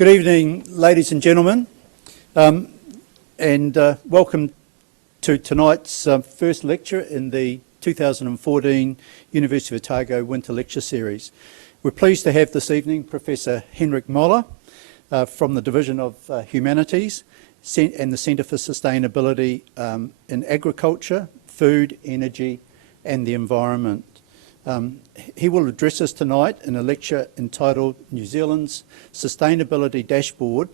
Good evening, ladies and gentlemen, and welcome to tonight's first lecture in the 2014 University of Otago Winter Lecture Series. We're pleased to have this evening Professor Henrik Moller from the Division of Humanities and the Centre for Sustainability in Agriculture, Food, Energy and the Environment. He will address us tonight in a lecture entitled New Zealand's Sustainability Dashboard,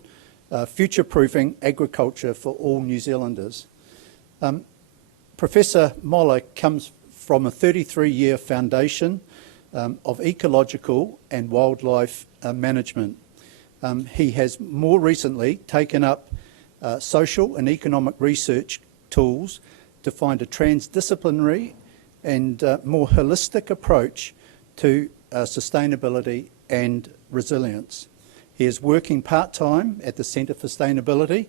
Future-Proofing Agriculture for All New Zealanders. Professor Moller comes from a 33-year foundation of ecological and wildlife management. He has more recently taken up social and economic research tools to find a transdisciplinary and more holistic approach to sustainability and resilience. He is working part-time at the Centre for Sustainability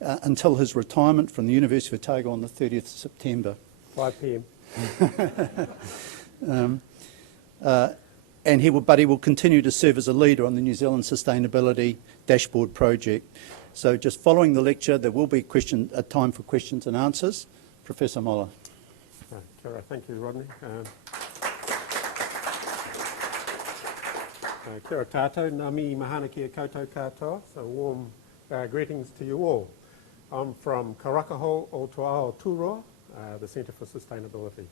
until his retirement from the University of Otago on the 30th of September. 5 p.m. But he will continue to serve as a leader on the New Zealand Sustainability Dashboard project. So just following the lecture, there will be a time for questions and answers. Professor Moller. Kia ora. Thank you, Rodney. Kia ora tātou, ngā mihi mahana kia koutou katoa, so warm greetings to you all. I'm from Karakaho o Te Ao Tūroa, the Centre for Sustainability.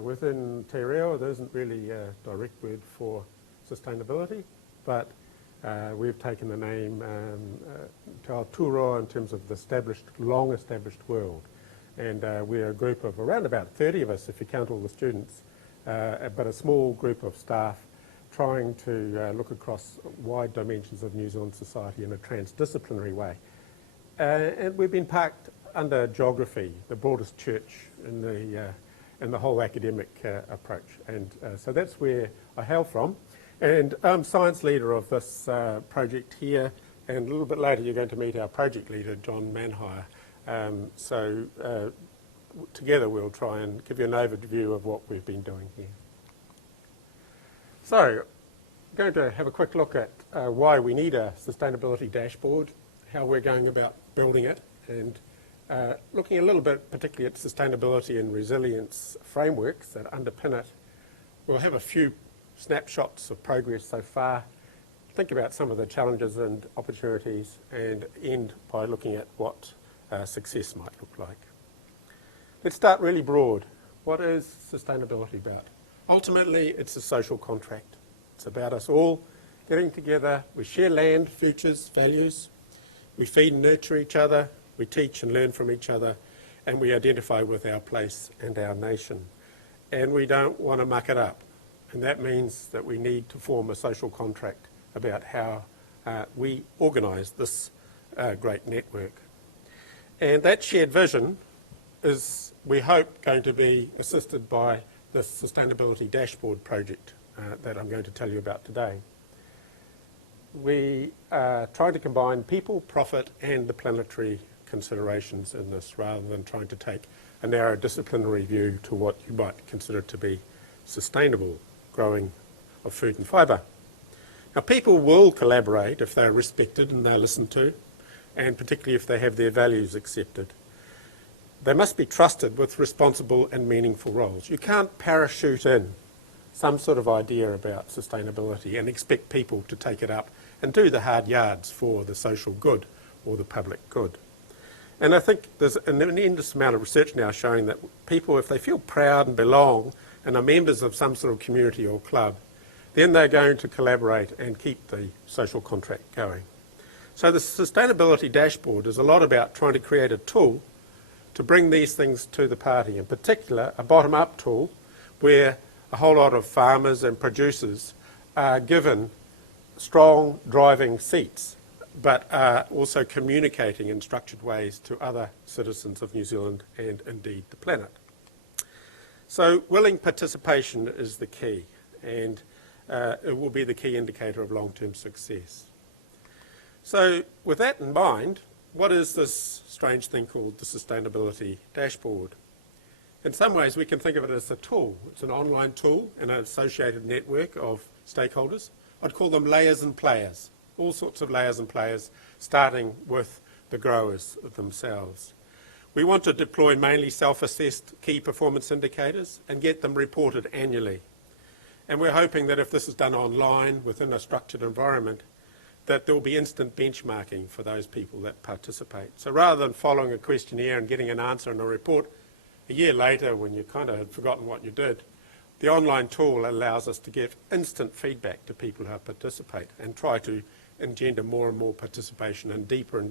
Within Te Reo, there isn't really a direct word for sustainability, but we've taken the name Te Ao Tūroa in terms of the long-established world. And we're a group of around about 30 of us, if you count all the students, but a small group of staff trying to look across wide dimensions of New Zealand society in a transdisciplinary way. And we've been parked under geography, the broadest church in the whole academic approach. And so that's where I hail from. And I'm science leader of this project here. And a little bit later, you're going to meet our project leader, John Manhire. Together we'll try and give you an overview of what we've been doing here. So, I'm going to have a quick look at why we need a sustainability dashboard, how we're going about building it, and looking a little bit particularly at sustainability and resilience frameworks that underpin it. We'll have a few snapshots of progress so far, think about some of the challenges and opportunities, and end by looking at what success might look like. Let's start really broad. What is sustainability about? Ultimately, it's a social contract. It's about us all getting together. We share land, futures, values. We feed and nurture each other. We teach and learn from each other. And we identify with our place and our nation. And we don't want to muck it up. And that means that we need to form a social contract about how we organise this great network. And that shared vision is, we hope, going to be assisted by this Sustainability Dashboard project that I'm going to tell you about today. We are trying to combine people, profit and the planetary considerations in this rather than trying to take a narrow disciplinary view to what you might consider to be sustainable growing of food and fibre. Now, people will collaborate if they're respected and they're listened to, and particularly if they have their values accepted. They must be trusted with responsible and meaningful roles. You can't parachute in some sort of idea about sustainability and expect people to take it up and do the hard yards for the social good or the public good. And I think there's an endless amount of research now showing that people, if they feel proud and belong and are members of some sort of community or club, then they're going to collaborate and keep the social contract going. So the Sustainability Dashboard is a lot about trying to create a tool to bring these things to the party, in particular a bottom-up tool where a whole lot of farmers and producers are given strong driving seats, but are also communicating in structured ways to other citizens of New Zealand and indeed the planet. So willing participation is the key, and it will be the key indicator of long-term success. So with that in mind, what is this strange thing called the Sustainability Dashboard? In some ways, we can think of it as a tool. It's an online tool and an associated network of stakeholders. I'd call them layers and players. all sorts of layers and players, starting with the growers themselves. We want to deploy mainly self-assessed key performance indicators and get them reported annually. And we're hoping that if this is done online within a structured environment, that there will be instant benchmarking for those people that participate. So rather than following a questionnaire and getting an answer and a report a year later when you kind of had forgotten what you did, the online tool allows us to give instant feedback to people who participate and try to engender more and more participation and deeper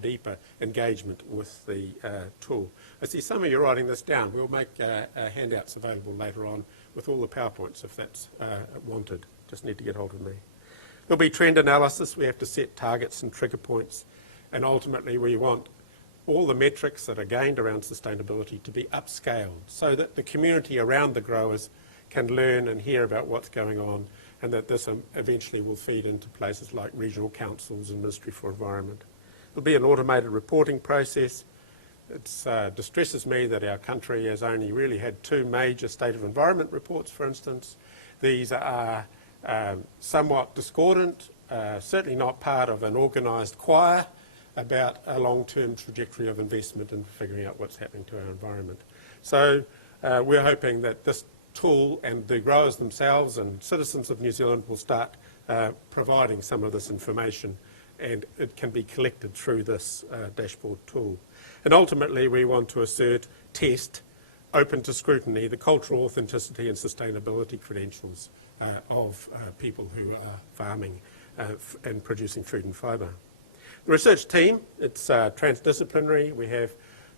engagement with the tool. I see some of you writing this down. We'll make handouts available later on with all the PowerPoints if that's wanted. Just need to get hold of me. There'll be trend analysis. We have to set targets and trigger points, and ultimately we want all the metrics that are gained around sustainability to be upscaled so that the community around the growers can learn and hear about what's going on, and that this eventually will feed into places like regional councils and Ministry for Environment. There'll be an automated reporting process. It distresses me that our country has only really had 2 major state of environment reports, for instance. These are somewhat discordant, certainly not part of an organised choir about a long-term trajectory of investment and figuring out what's happening to our environment. So we're hoping that this tool and the growers themselves and citizens of New Zealand will start providing some of this information, and it can be collected through this dashboard tool. And ultimately we want to assert, test, open to scrutiny, the cultural authenticity and sustainability credentials of people who are farming and producing food and fibre. The research team, it's transdisciplinary. We have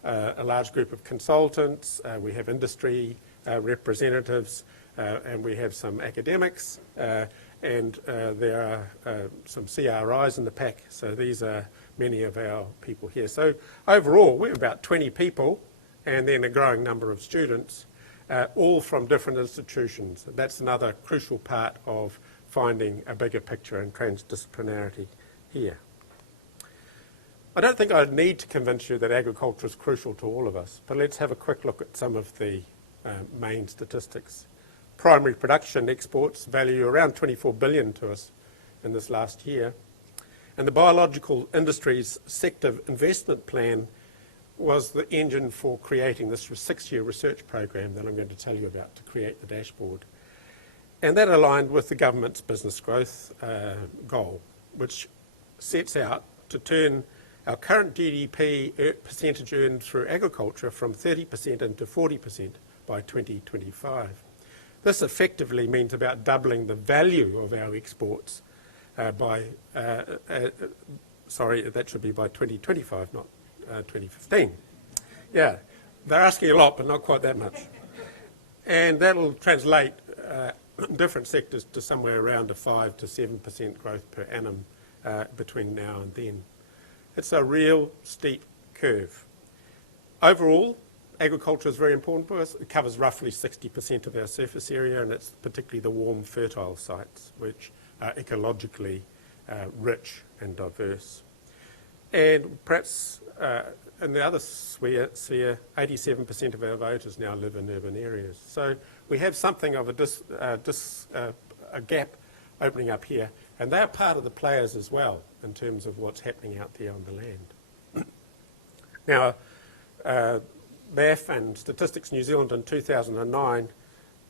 a large group of consultants, we have industry representatives, and we have some academics, and there are some CRIs in the pack, so these are many of our people here. So overall, we're about 20 people, and then a growing number of students, all from different institutions. That's another crucial part of finding a bigger picture and transdisciplinarity here. I don't think I need to convince you that agriculture is crucial to all of us, but let's have a quick look at some of the main statistics. Primary production exports value around 24 billion to us in this last year, and the biological industries sector investment plan was the engine for creating this 6-year research program that I'm going to tell you about to create the dashboard. And that aligned with the government's business growth goal, which sets out to turn our current GDP percentage earned through agriculture from 30% into 40% by 2025. This effectively means about doubling the value of our exports sorry, that should be by 2025, not 2015. Yeah, they're asking a lot, but not quite that much. And that'll translate different sectors to somewhere around a 5 to 7% growth per annum between now and then. It's a real steep curve. Overall, agriculture is very important for us. It covers roughly 60% of our surface area, and it's particularly the warm, fertile sites, which are ecologically rich and diverse. And perhaps in the other sphere, 87% of our voters now live in urban areas. So we have something of a gap opening up here, and they're part of the players as well in terms of what's happening out there on the land. Now, BAF and Statistics New Zealand in 2009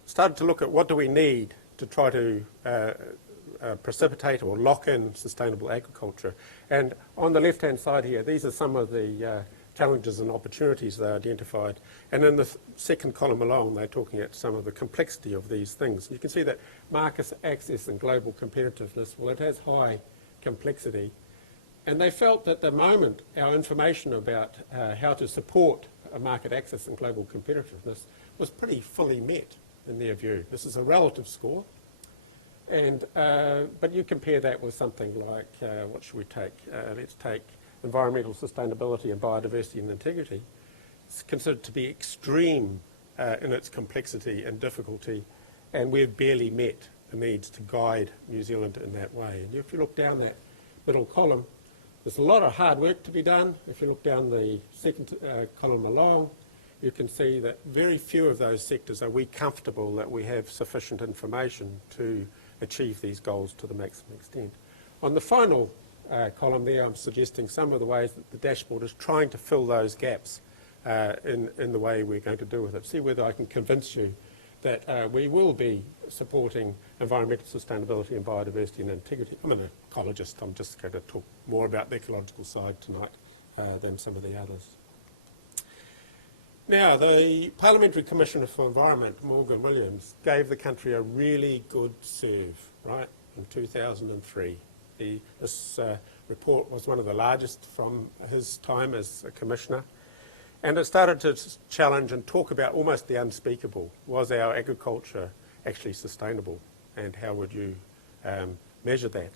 started to look at what do we need to try to precipitate or lock in sustainable agriculture. And on the left-hand side here, these are some of the challenges and opportunities they identified. And in the second column along, they're talking at some of the complexity of these things. You can see that market access and global competitiveness, well, it has high complexity. And they felt that the moment our information about how to support market access and global competitiveness was pretty fully met in their view. This is a relative score. And, but you compare that with something like, what should we take? Let's take environmental sustainability and biodiversity and integrity. It's considered to be extreme in its complexity and difficulty, and we've barely met the needs to guide New Zealand in that way. And if you look down that middle column, there's a lot of hard work to be done. If you look down the second column along, you can see that very few of those sectors are we comfortable that we have sufficient information to achieve these goals to the maximum extent. On the final column there, I'm suggesting some of the ways that the dashboard is trying to fill those gaps in the way we're going to deal with it. See whether I can convince you that we will be supporting environmental sustainability and biodiversity and integrity. I'm an ecologist. I'm just going to talk more about the ecological side tonight than some of the others. Now, the Parliamentary Commissioner for Environment, Morgan Williams, gave the country a really good serve, right, in 2003. This report was one of the largest from his time as a commissioner, and it started to challenge and talk about almost the unspeakable. Was our agriculture actually sustainable, and how would you measure that?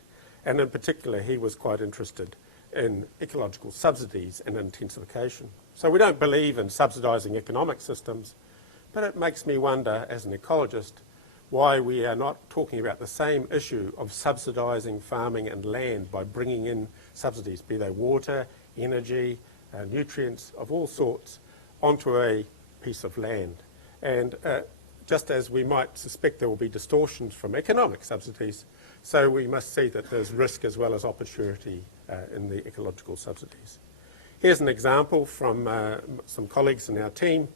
And in particular, he was quite interested in ecological subsidies and intensification. So we don't believe in subsidising economic systems, but it makes me wonder, as an ecologist, why we are not talking about the same issue of subsidising farming and land by bringing in subsidies, be they water, energy, nutrients of all sorts, onto a piece of land. And just as we might suspect there will be distortions from economic subsidies, so we must see that there's risk as well as opportunity in the ecological subsidies. Here's an example from some colleagues in our team,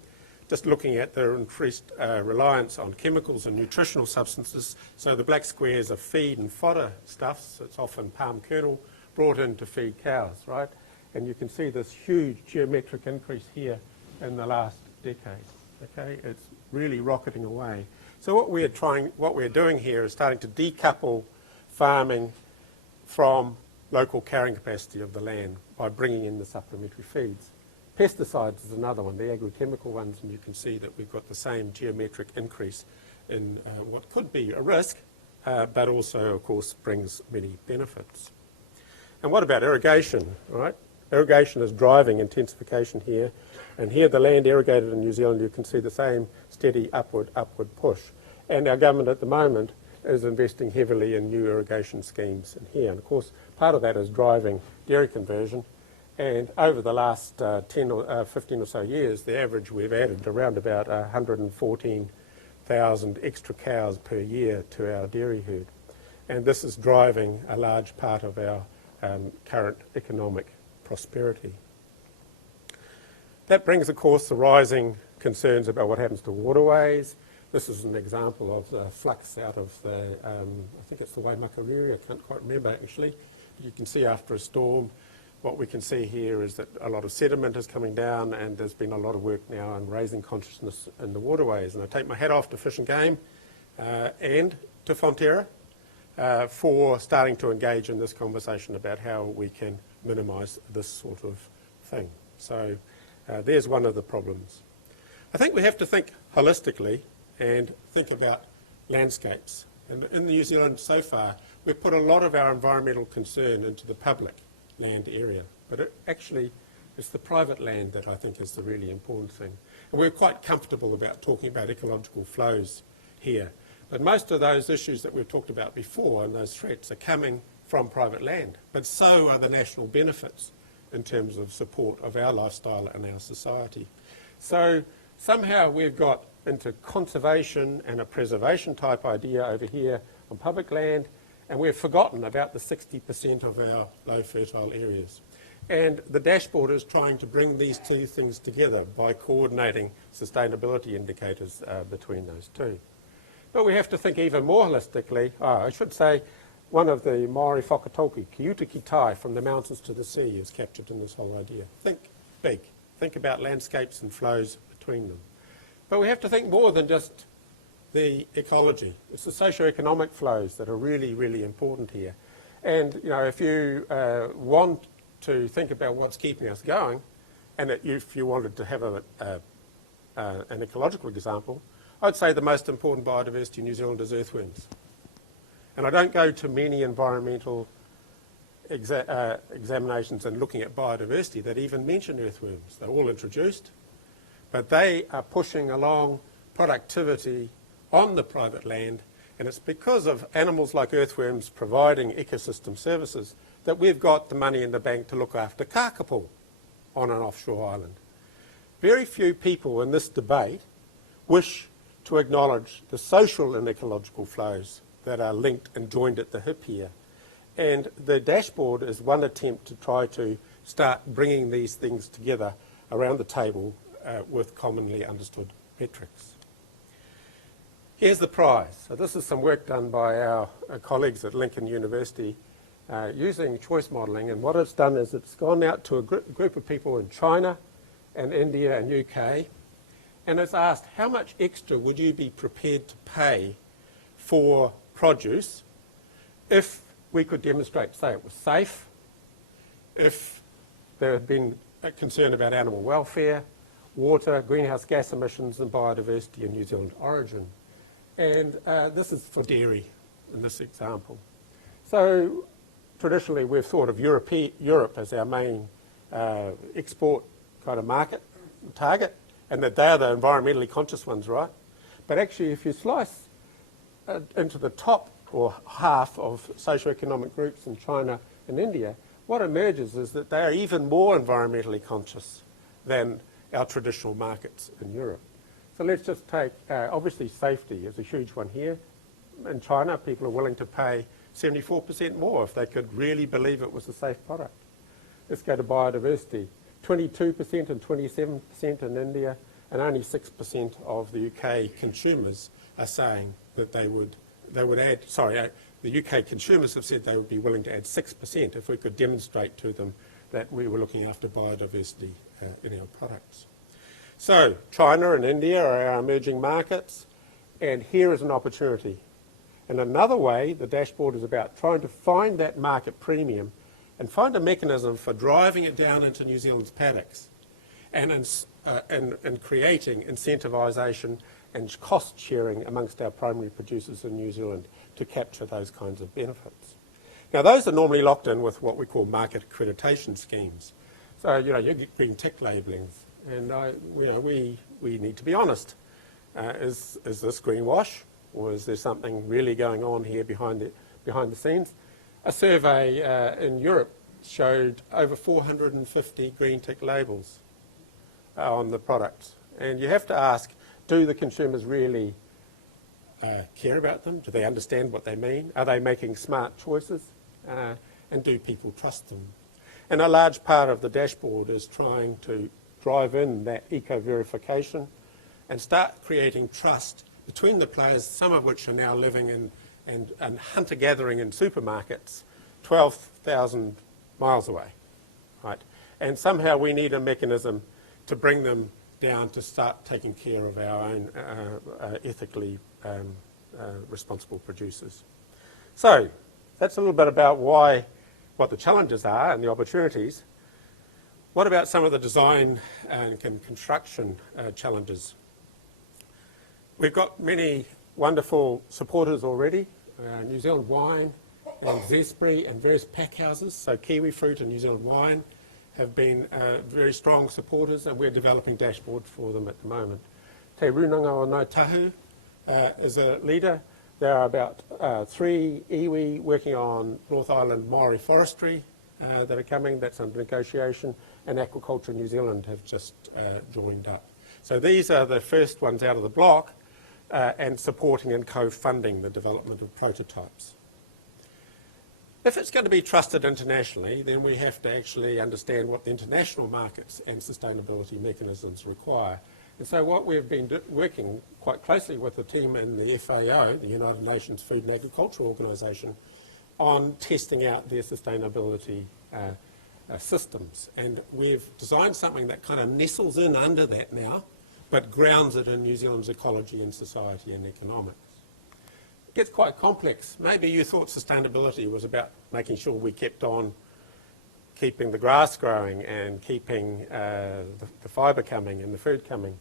just looking at the increased reliance on chemicals and nutritional substances. So the black squares are feed and fodder stuffs. It's often palm kernel brought in to feed cows, right? And you can see this huge geometric increase here in the last decade. Okay, it's really rocketing away. So what we're doing here is starting to decouple farming from local carrying capacity of the land by bringing in the supplementary feeds. Pesticides is another one, the agrochemical ones, and you can see that we've got the same geometric increase in what could be a risk, but also, of course, brings many benefits. And what about irrigation, right? Irrigation is driving intensification here, and here the land irrigated in New Zealand, you can see the same steady upward push. And our government at the moment is investing heavily in new irrigation schemes in here. And of course, part of that is driving dairy conversion. And over the last 10 or 15 or so years, the average we've added around about 114,000 extra cows per year to our dairy herd. And this is driving a large part of our current economic prosperity. That brings, of course, the rising concerns about what happens to waterways. This is an example of the flux out of the, I think it's the Waimakariri, I can't quite remember actually. But you can see after a storm, what we can see here is that a lot of sediment is coming down, and there's been a lot of work now on raising consciousness in the waterways. And I take my hat off to Fish and Game and to Fonterra for starting to engage in this conversation about how we can minimise this sort of thing. So there's one of the problems. I think we have to think holistically and think about landscapes. And in New Zealand so far, we've put a lot of our environmental concern into the public land area, but it's the private land that I think is the really important thing. And we're quite comfortable about talking about ecological flows here, but most of those issues that we've talked about before and those threats are coming from private land, but so are the national benefits in terms of support of our lifestyle and our society. So somehow we've got into conservation and a preservation type idea over here on public land, and we've forgotten about the 60% of our low fertile areas. And the dashboard is trying to bring these two things together by coordinating sustainability indicators between those two. But we have to think even more holistically. I should say one of the Maori whakatauki, Kiuta ki tai, from the mountains to the sea, is captured in this whole idea. Think big. Think about landscapes and flows between them. But we have to think more than just the ecology. It's the socio-economic flows that are really, really important here. And you know, if you want to think about what's keeping us going, and if you wanted to have an ecological example, I'd say the most important biodiversity in New Zealand is earthworms. And I don't go to many environmental examinations and looking at biodiversity that even mention earthworms. They're all introduced, but they are pushing along productivity on the private land, and it's because of animals like earthworms providing ecosystem services that we've got the money in the bank to look after kakapo on an offshore island. Very few people in this debate wish to acknowledge the social and ecological flows that are linked and joined at the hip here. And the dashboard is one attempt to try to start bringing these things together around the table with commonly understood metrics. Here's the prize. So this is some work done by our colleagues at Lincoln University using choice modelling, and what it's done is it's gone out to a group of people in China and India and UK, and it's asked, how much extra would you be prepared to pay for produce if we could demonstrate, say, it was safe, if there had been a concern about animal welfare, water, greenhouse gas emissions and biodiversity and New Zealand origin. And this is for dairy in this example. So traditionally we've thought of Europe as our main export kind of market target, and that they're the environmentally conscious ones, right? But actually if you slice into the top or half of socioeconomic groups in China and India, what emerges is that they are even more environmentally conscious than our traditional markets in Europe. So let's just take, obviously safety is a huge one here. In China, people are willing to pay 74% more if they could really believe it was a safe product. Let's go to biodiversity. 22% and 27% in India, and only 6% of the UK consumers are saying that they would add, the UK consumers have said they would be willing to add 6% if we could demonstrate to them that we were looking after biodiversity in our products. So China and India are our emerging markets, and here is an opportunity. And another way, the dashboard is about trying to find that market premium and find a mechanism for driving it down into New Zealand's paddocks and creating incentivisation and cost sharing amongst our primary producers in New Zealand to capture those kinds of benefits. Now those are normally locked in with what we call market accreditation schemes. So you get green tick labellings, and we need to be honest. Is this greenwash, or is there something really going on here behind the scenes? A survey in Europe showed over 450 green tick labels on the products, and you have to ask, do the consumers really care about them? Do they understand what they mean? Are they making smart choices? And do people trust them? And a large part of the dashboard is trying to drive in that eco-verification and start creating trust between the players, some of which are now living and hunter-gathering in supermarkets 12,000 miles away, right? And somehow we need a mechanism to bring them down to start taking care of our own ethically responsible producers. So that's a little bit about what the challenges are and the opportunities. What about some of the design and construction challenges? We've got many wonderful supporters already, New Zealand Wine and Zespri and various pack houses, so kiwi fruit and New Zealand Wine have been very strong supporters, and we're developing dashboards for them at the moment. Te Runanga o Ngāi Tahu is a leader. There are about 3 iwi working on North Island Maori forestry that are coming. That's under negotiation, and Aquaculture New Zealand have just joined up. So these are the first ones out of the block and supporting and co-funding the development of prototypes. If it's going to be trusted internationally, then we have to actually understand what the international markets and sustainability mechanisms require. And so what we've been working quite closely with the team in the FAO, the United Nations Food and Agriculture Organization, on testing out their sustainability systems. And we've designed something that kind of nestles in under that now, but grounds it in New Zealand's ecology and society and economics. It gets quite complex. Maybe you thought sustainability was about making sure we kept on keeping the grass growing and keeping the fibre coming and the food coming.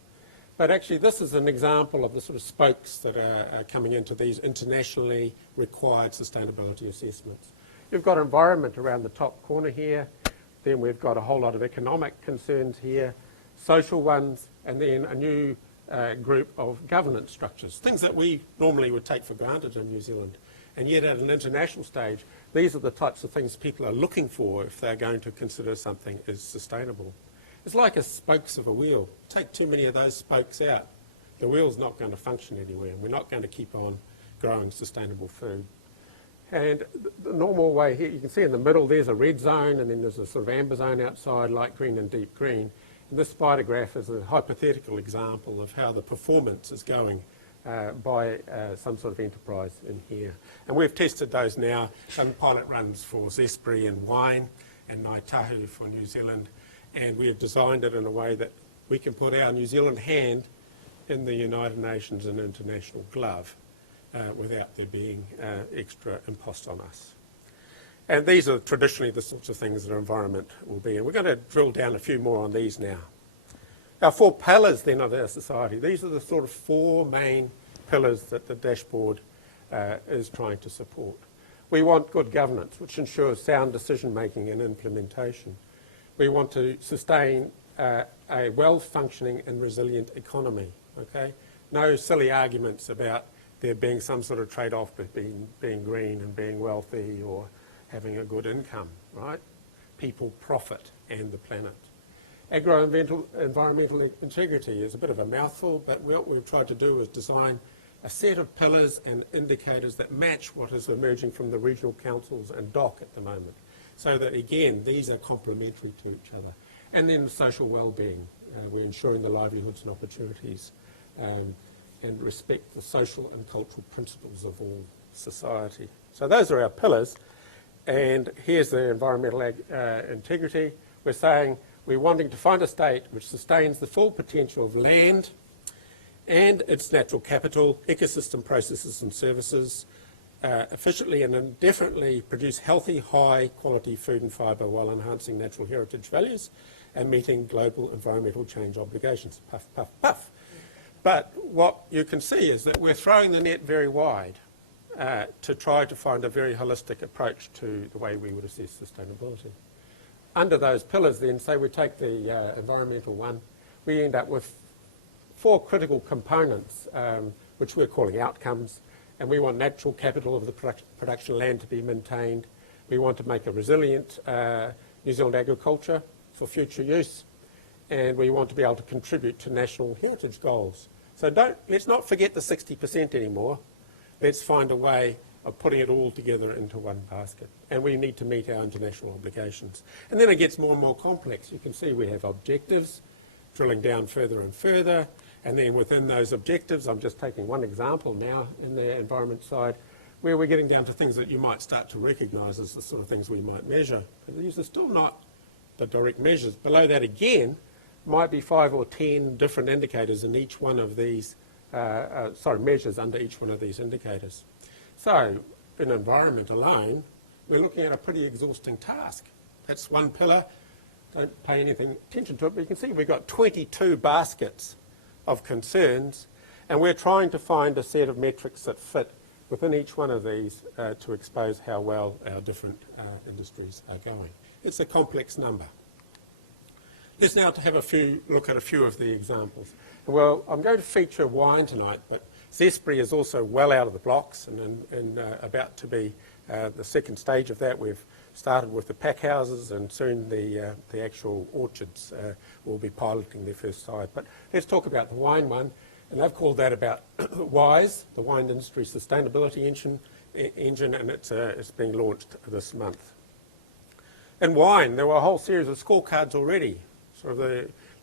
But actually this is an example of the sort of spokes that are coming into these internationally required sustainability assessments. You've got environment around the top corner here, then we've got a whole lot of economic concerns here, social ones, and then a new group of governance structures, things that we normally would take for granted in New Zealand. And yet at an international stage, these are the types of things people are looking for if they're going to consider something as sustainable. It's like a spokes of a wheel. Take too many of those spokes out, the wheel's not going to function anywhere, and we're not going to keep on growing sustainable food. And the normal way here, you can see in the middle there's a red zone, and then there's a sort of amber zone outside, light green and deep green. And this spider graph is a hypothetical example of how the performance is going by some sort of enterprise in here. And we've tested those now, some pilot runs for Zespri and wine, and Ngāi Tahu for New Zealand, and we have designed it in a way that we can put our New Zealand hand in the United Nations and international glove without there being extra impost on us. And these are traditionally the sorts of things that our environment will be. And we're going to drill down a few more on these now. Our 4 pillars then of our society, these are the sort of 4 main pillars that the dashboard is trying to support. We want good governance, which ensures sound decision making and implementation. We want to sustain a well-functioning and resilient economy, okay? No silly arguments about there being some sort of trade-off between being green and being wealthy or having a good income, right? People, profit, and the planet. Environmental integrity is a bit of a mouthful, but what we've tried to do is design a set of pillars and indicators that match what is emerging from the regional councils and DOC at the moment, so that, again, these are complementary to each other. And then social well-being. We're ensuring the livelihoods and opportunities and respect the social and cultural principles of all society. So those are our pillars. And here's the environmental integrity. We're saying we're wanting to find a state which sustains the full potential of land and its natural capital, ecosystem processes and services, efficiently and indefinitely produce healthy, high-quality food and fibre while enhancing natural heritage values and meeting global environmental change obligations. Puff, puff, puff. But what you can see is that we're throwing the net very wide to try to find a very holistic approach to the way we would assess sustainability. Under those pillars then, say we take the environmental one, we end up with 4 critical components, which we're calling outcomes. And we want natural capital of the production land to be maintained. We want to make a resilient New Zealand agriculture for future use. And we want to be able to contribute to national heritage goals. So let's not forget the 60% anymore. Let's find a way of putting it all together into one basket. And we need to meet our international obligations. And then it gets more and more complex. You can see we have objectives, drilling down further and further. And then within those objectives, I'm just taking one example now in the environment side, where we're getting down to things that you might start to recognise as the sort of things we might measure. But these are still not the direct measures. Below that again, might be 5 or 10 different indicators in each one of these, measures under each one of these indicators. So in environment alone, we're looking at a pretty exhausting task. That's one pillar. Don't pay anything attention to it, but you can see we've got 22 baskets of concerns, and we're trying to find a set of metrics that fit within each one of these to expose how well our different industries are going. It's a complex number. Let's now have look at a few of the examples. Well, I'm going to feature wine tonight, but Zespri is also well out of the blocks and about to be the second stage of that. We've started with the pack houses, and soon the actual orchards will be piloting their first side. But let's talk about the wine one, and they've called that about WISE, the Wine Industry Sustainability Engine, and it's being launched this month. In wine, there were a whole series of scorecards already, sort of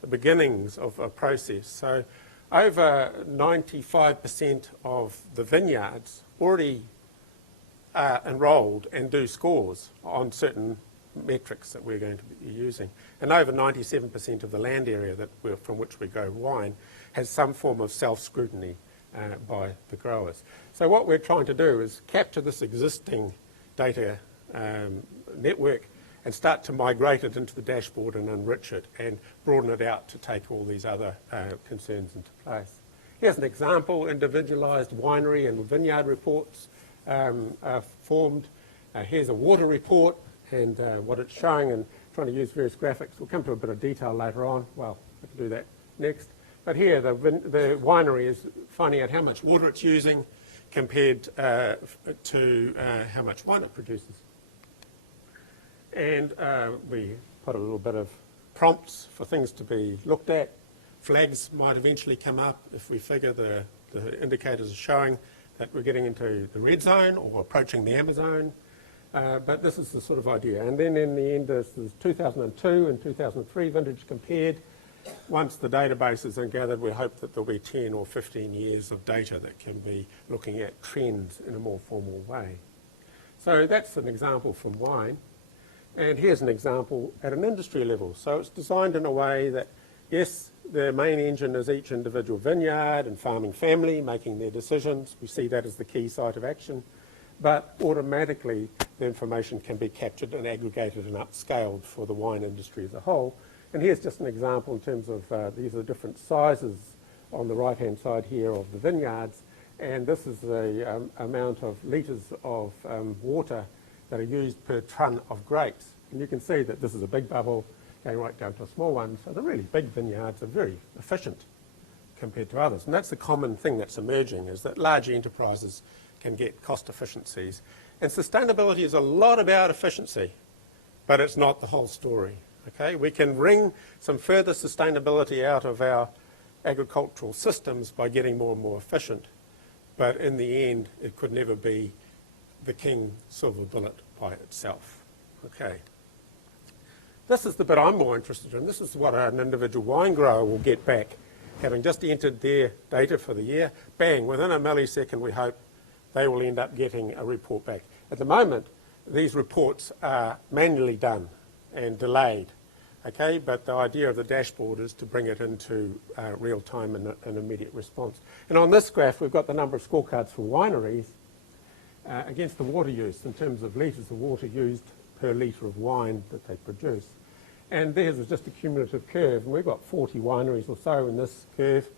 the beginnings of a process. So over 95% of the vineyards already enrolled and do scores on certain metrics that we're going to be using. And over 97% of the land area from which we grow wine has some form of self-scrutiny by the growers. So what we're trying to do is capture this existing data network and start to migrate it into the dashboard and enrich it and broaden it out to take all these other concerns into place. Here's an example: individualised winery and vineyard reports are formed. Here's a water report and what it's showing, and trying to use various graphics. We'll come to a bit of detail later on. Well, we can do that next. But here, the winery is finding out how much water it's using compared to how much wine it produces. And we put a little bit of prompts for things to be looked at. Flags might eventually come up if we figure the indicators are showing that we're getting into the red zone or approaching the Amazon. But this is the sort of idea. And then in the end, this is 2002 and 2003 vintage compared. Once the databases are gathered, we hope that there'll be 10 or 15 years of data that can be looking at trends in a more formal way. So that's an example from wine. And here's an example at an industry level. So it's designed in a way that, yes, the main engine is each individual vineyard and farming family making their decisions. We see that as the key site of action. But automatically, the information can be captured and aggregated and upscaled for the wine industry as a whole. And here's just an example in terms of these are different sizes on the right-hand side here of the vineyards. And this is the amount of litres of water that are used per tonne of grapes. And you can see that this is a big bubble going right down to a small one. So the really big vineyards are very efficient compared to others. And that's the common thing that's emerging, is that large enterprises can get cost efficiencies. And sustainability is a lot about efficiency, but it's not the whole story. Okay? We can wring some further sustainability out of our agricultural systems by getting more and more efficient. But in the end, it could never be the king silver bullet by itself. Okay. This is the bit I'm more interested in. This is what an individual wine grower will get back, having just entered their data for the year. Bang, within a millisecond, we hope, they will end up getting a report back. At the moment, these reports are manually done and delayed. Okay, but the idea of the dashboard is to bring it into real time and an immediate response. And on this graph, we've got the number of scorecards for wineries against the water use in terms of litres of water used per litre of wine that they produce. And theirs is just a cumulative curve. And we've got 40 wineries or so in this curve,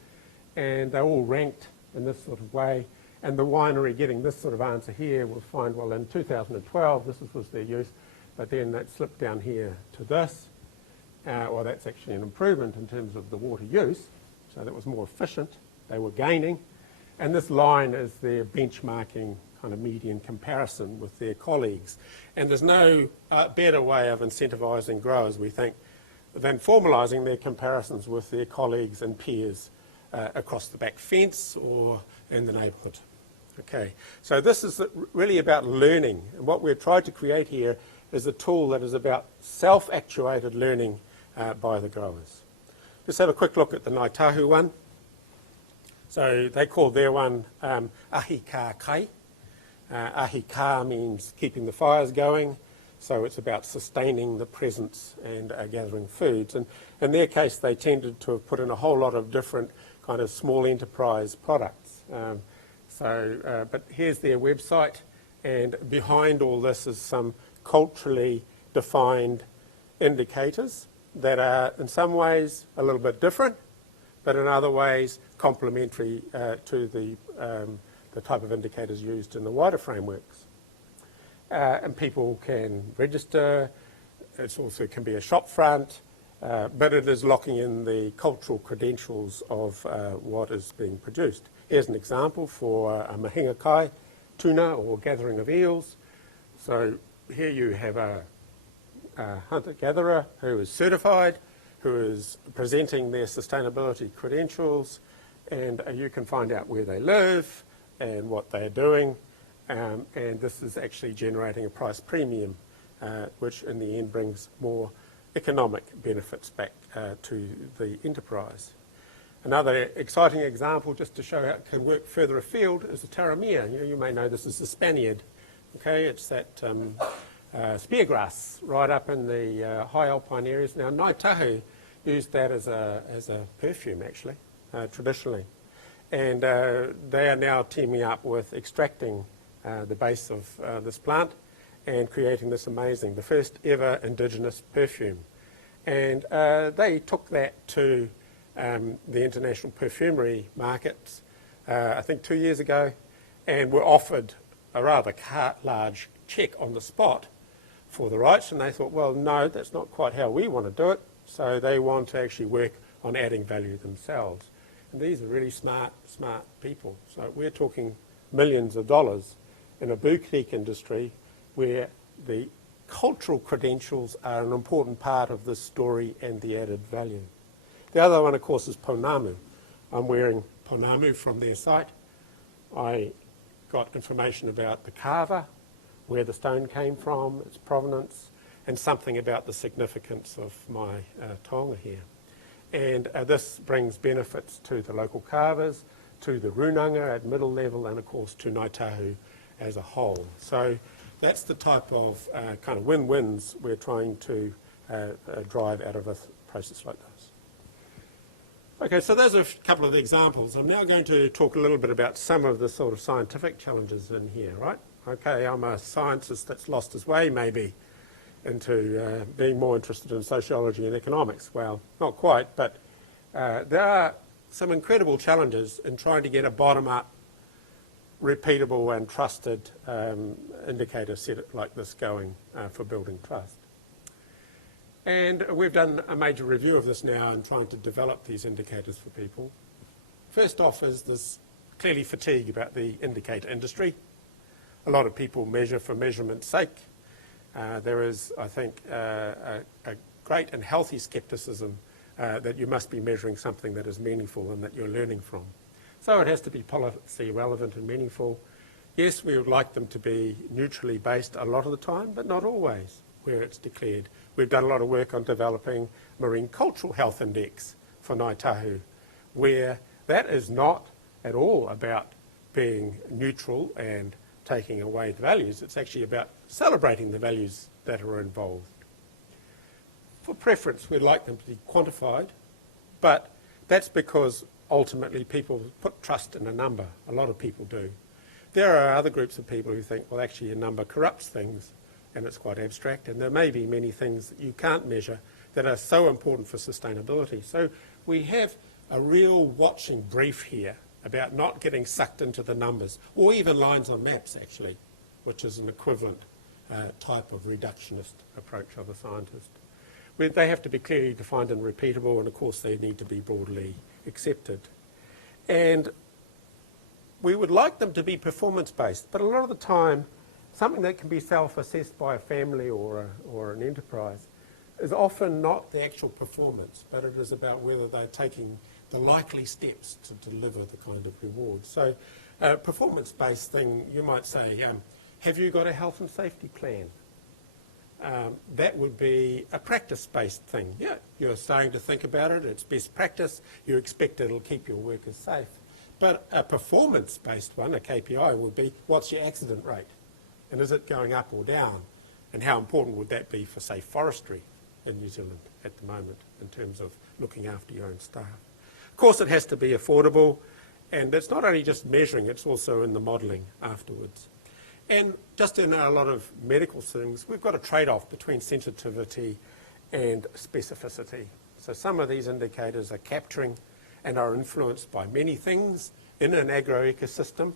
and they're all ranked in this sort of way. And the winery getting this sort of answer here will find, well, in 2012, this was their use, but then that slipped down here to this. Well, that's actually an improvement in terms of the water use, so that was more efficient. They were gaining. And this line is their benchmarking kind of median comparison with their colleagues. And there's no better way of incentivising growers, we think, than formalising their comparisons with their colleagues and peers across the back fence or in the neighbourhood. Okay, so this is really about learning. And what we've tried to create here is a tool that is about self-actuated learning by the growers. Let's have a quick look at the Ngāi Tahu one. So they call their one ahi kā kai. Ahi kā means keeping the fires going, so it's about sustaining the presence and gathering foods. And in their case, they tended to have put in a whole lot of different kind of small enterprise products. But here's their website, and behind all this is some culturally defined indicators that are in some ways a little bit different, but in other ways complementary to the type of indicators used in the wider frameworks. And people can register. It also can be a shop front, but it is locking in the cultural credentials of what is being produced. Here's an example for a mahinga kai tuna, or gathering of eels. So here you have a hunter-gatherer who is certified, who is presenting their sustainability credentials, and you can find out where they live and what they are doing, and this is actually generating a price premium, which in the end brings more economic benefits back to the enterprise. Another exciting example, just to show how it can work further afield, is the taramia. You may know this as the Spaniard. Okay, it's that speargrass right up in the high alpine areas. Now, Ngāi Tahu used that as a perfume, actually, traditionally. And they are now teaming up with extracting the base of this plant and creating this amazing, the first ever indigenous perfume. And they took that to the international perfumery markets, I think 2 years ago, and were offered a rather large check on the spot for the rights, and they thought, well, no, that's not quite how we want to do it, so they want to actually work on adding value themselves. And these are really smart people. So we're talking millions of dollars in a boutique industry where the cultural credentials are an important part of this story and the added value. The other one, of course, is Pounamu. I'm wearing Pounamu from their site. I got information about the carver, where the stone came from, its provenance, and something about the significance of my taonga here. And this brings benefits to the local carvers, to the runanga at middle level, and of course to Ngāi Tahu as a whole. So that's the type of kind of win-wins we're trying to drive out of a process like this. Okay, so those are a couple of the examples. I'm now going to talk a little bit about some of the sort of scientific challenges in here, right? Okay, I'm a scientist that's lost his way maybe into being more interested in sociology and economics. Well, not quite, but there are some incredible challenges in trying to get a bottom-up, repeatable and trusted indicator set like this going for building trust. And we've done a major review of this now and trying to develop these indicators for people. First off is this clearly fatigue about the indicator industry. A lot of people measure for measurement's sake. There is, I think, a great and healthy scepticism that you must be measuring something that is meaningful and that you're learning from. So it has to be policy relevant and meaningful. Yes, we would like them to be neutrally based a lot of the time, but not always where it's declared. We've done a lot of work on developing Marine Cultural Health Index for Ngāi Tahu, where that is not at all about being neutral and taking away the values. It's actually about celebrating the values that are involved. For preference, we'd like them to be quantified, but that's because ultimately people put trust in a number. A lot of people do. There are other groups of people who think, well, actually a number corrupts things and it's quite abstract, and there may be many things that you can't measure that are so important for sustainability. So we have a real watching brief here about not getting sucked into the numbers, or even lines on maps actually, which is an equivalent type of reductionist approach of a scientist. They have to be clearly defined and repeatable, and of course they need to be broadly accepted. And we would like them to be performance-based, but a lot of the time, something that can be self-assessed by a family or an enterprise is often not the actual performance, but it is about whether they're taking the likely steps to deliver the kind of reward. So a performance-based thing, you might say, have you got a health and safety plan? That would be a practice-based thing. Yeah, you're starting to think about it, it's best practice, you expect it'll keep your workers safe. But a performance-based one, a KPI, would be what's your accident rate? And is it going up or down? And how important would that be for, say, forestry in New Zealand at the moment in terms of looking after your own staff? Of course, it has to be affordable, and it's not only just measuring, it's also in the modelling afterwards. And just in a lot of medical things, we've got a trade-off between sensitivity and specificity. So some of these indicators are capturing and are influenced by many things in an agroecosystem,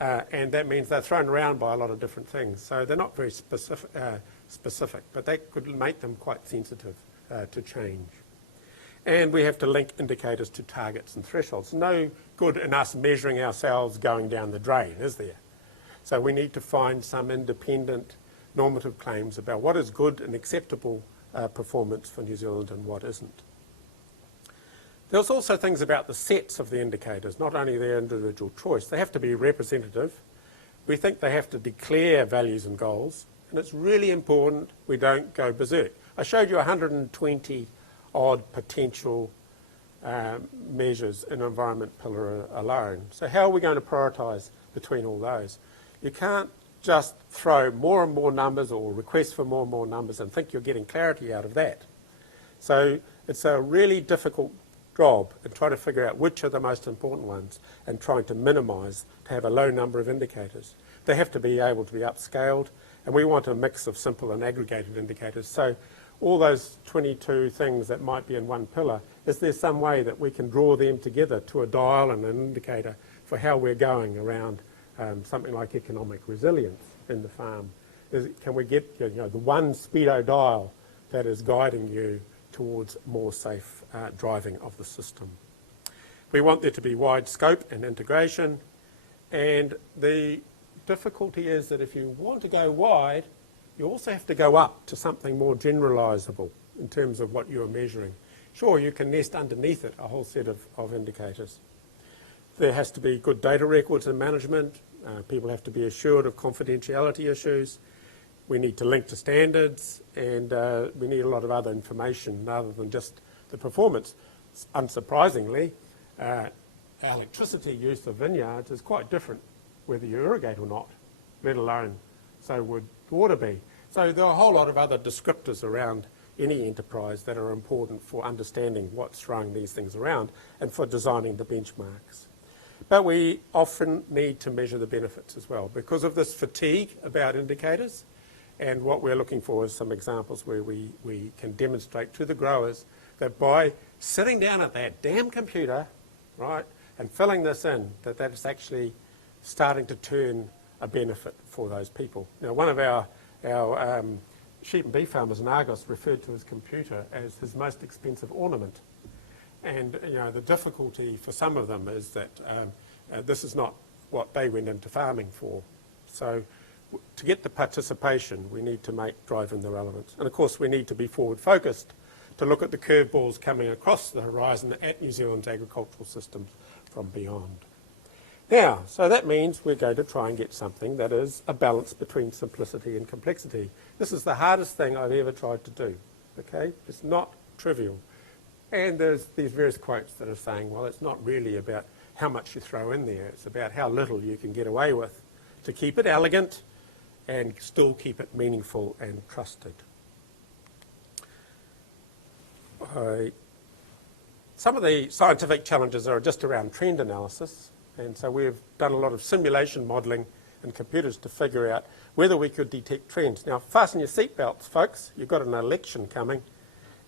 and that means they're thrown around by a lot of different things. So they're not very specific, but that could make them quite sensitive to change. And we have to link indicators to targets and thresholds. No good in us measuring ourselves going down the drain, is there? So we need to find some independent normative claims about what is good and acceptable performance for New Zealand and what isn't. There's also things about the sets of the indicators, not only their individual choice. They have to be representative. We think they have to declare values and goals, and it's really important we don't go berserk. I showed you 120 odd potential measures in environment pillar alone. So how are we going to prioritise between all those? You can't just throw more and more numbers or request for more and more numbers and think you're getting clarity out of that. So it's a really difficult job in trying to figure out which are the most important ones and trying to minimise to have a low number of indicators. They have to be able to be upscaled, and we want a mix of simple and aggregated indicators. So all those 22 things that might be in one pillar, is there some way that we can draw them together to a dial and an indicator for how we're going around something like economic resilience in the farm? Can we get the one speedo dial that is guiding you towards more safe driving of the system? We want there to be wide scope and integration, and the difficulty is that if you want to go wide, you also have to go up to something more generalisable in terms of what you're measuring. Sure, you can nest underneath it a whole set of indicators. There has to be good data records and management. People have to be assured of confidentiality issues. We need to link to standards, and we need a lot of other information rather than just the performance. Unsurprisingly, electricity use of vineyards is quite different whether you irrigate or not, let alone so would water be. So there are a whole lot of other descriptors around any enterprise that are important for understanding what's throwing these things around and for designing the benchmarks. But we often need to measure the benefits as well because of this fatigue about indicators. And what we're looking for is some examples where we can demonstrate to the growers that by sitting down at that damn computer, right, and filling this in, that is actually starting to turn a benefit for those people. Now, one of our sheep and beef farmers in Argos referred to his computer as his most expensive ornament. And, you know, the difficulty for some of them is that this is not what they went into farming for. So to get the participation, we need to drive in the relevance. And, of course, we need to be forward-focused to look at the curveballs coming across the horizon at New Zealand's agricultural systems from beyond. Now, so that means we're going to try and get something that is a balance between simplicity and complexity. This is the hardest thing I've ever tried to do, okay? It's not trivial. And there's these various quotes that are saying, well, it's not really about how much you throw in there. It's about how little you can get away with to keep it elegant and still keep it meaningful and trusted. Some of the scientific challenges are just around trend analysis. And so we've done a lot of simulation modelling in computers to figure out whether we could detect trends. Now, fasten your seatbelts, folks. You've got an election coming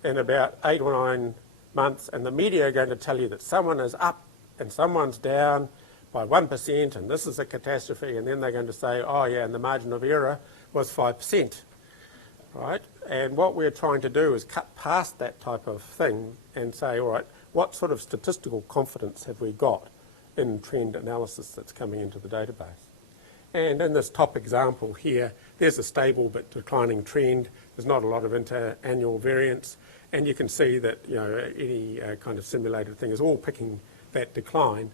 in about 8 or 9 months, and the media are going to tell you that someone is up and someone's down by 1%, and this is a catastrophe. And then they're going to say, oh, yeah, and the margin of error was 5%. Right? And what we're trying to do is cut past that type of thing and say, all right, what sort of statistical confidence have we got in trend analysis that's coming into the database? And in this top example here, there's a stable but declining trend. There's not a lot of inter-annual variance. And you can see that, you know, any kind of simulated thing is all picking that decline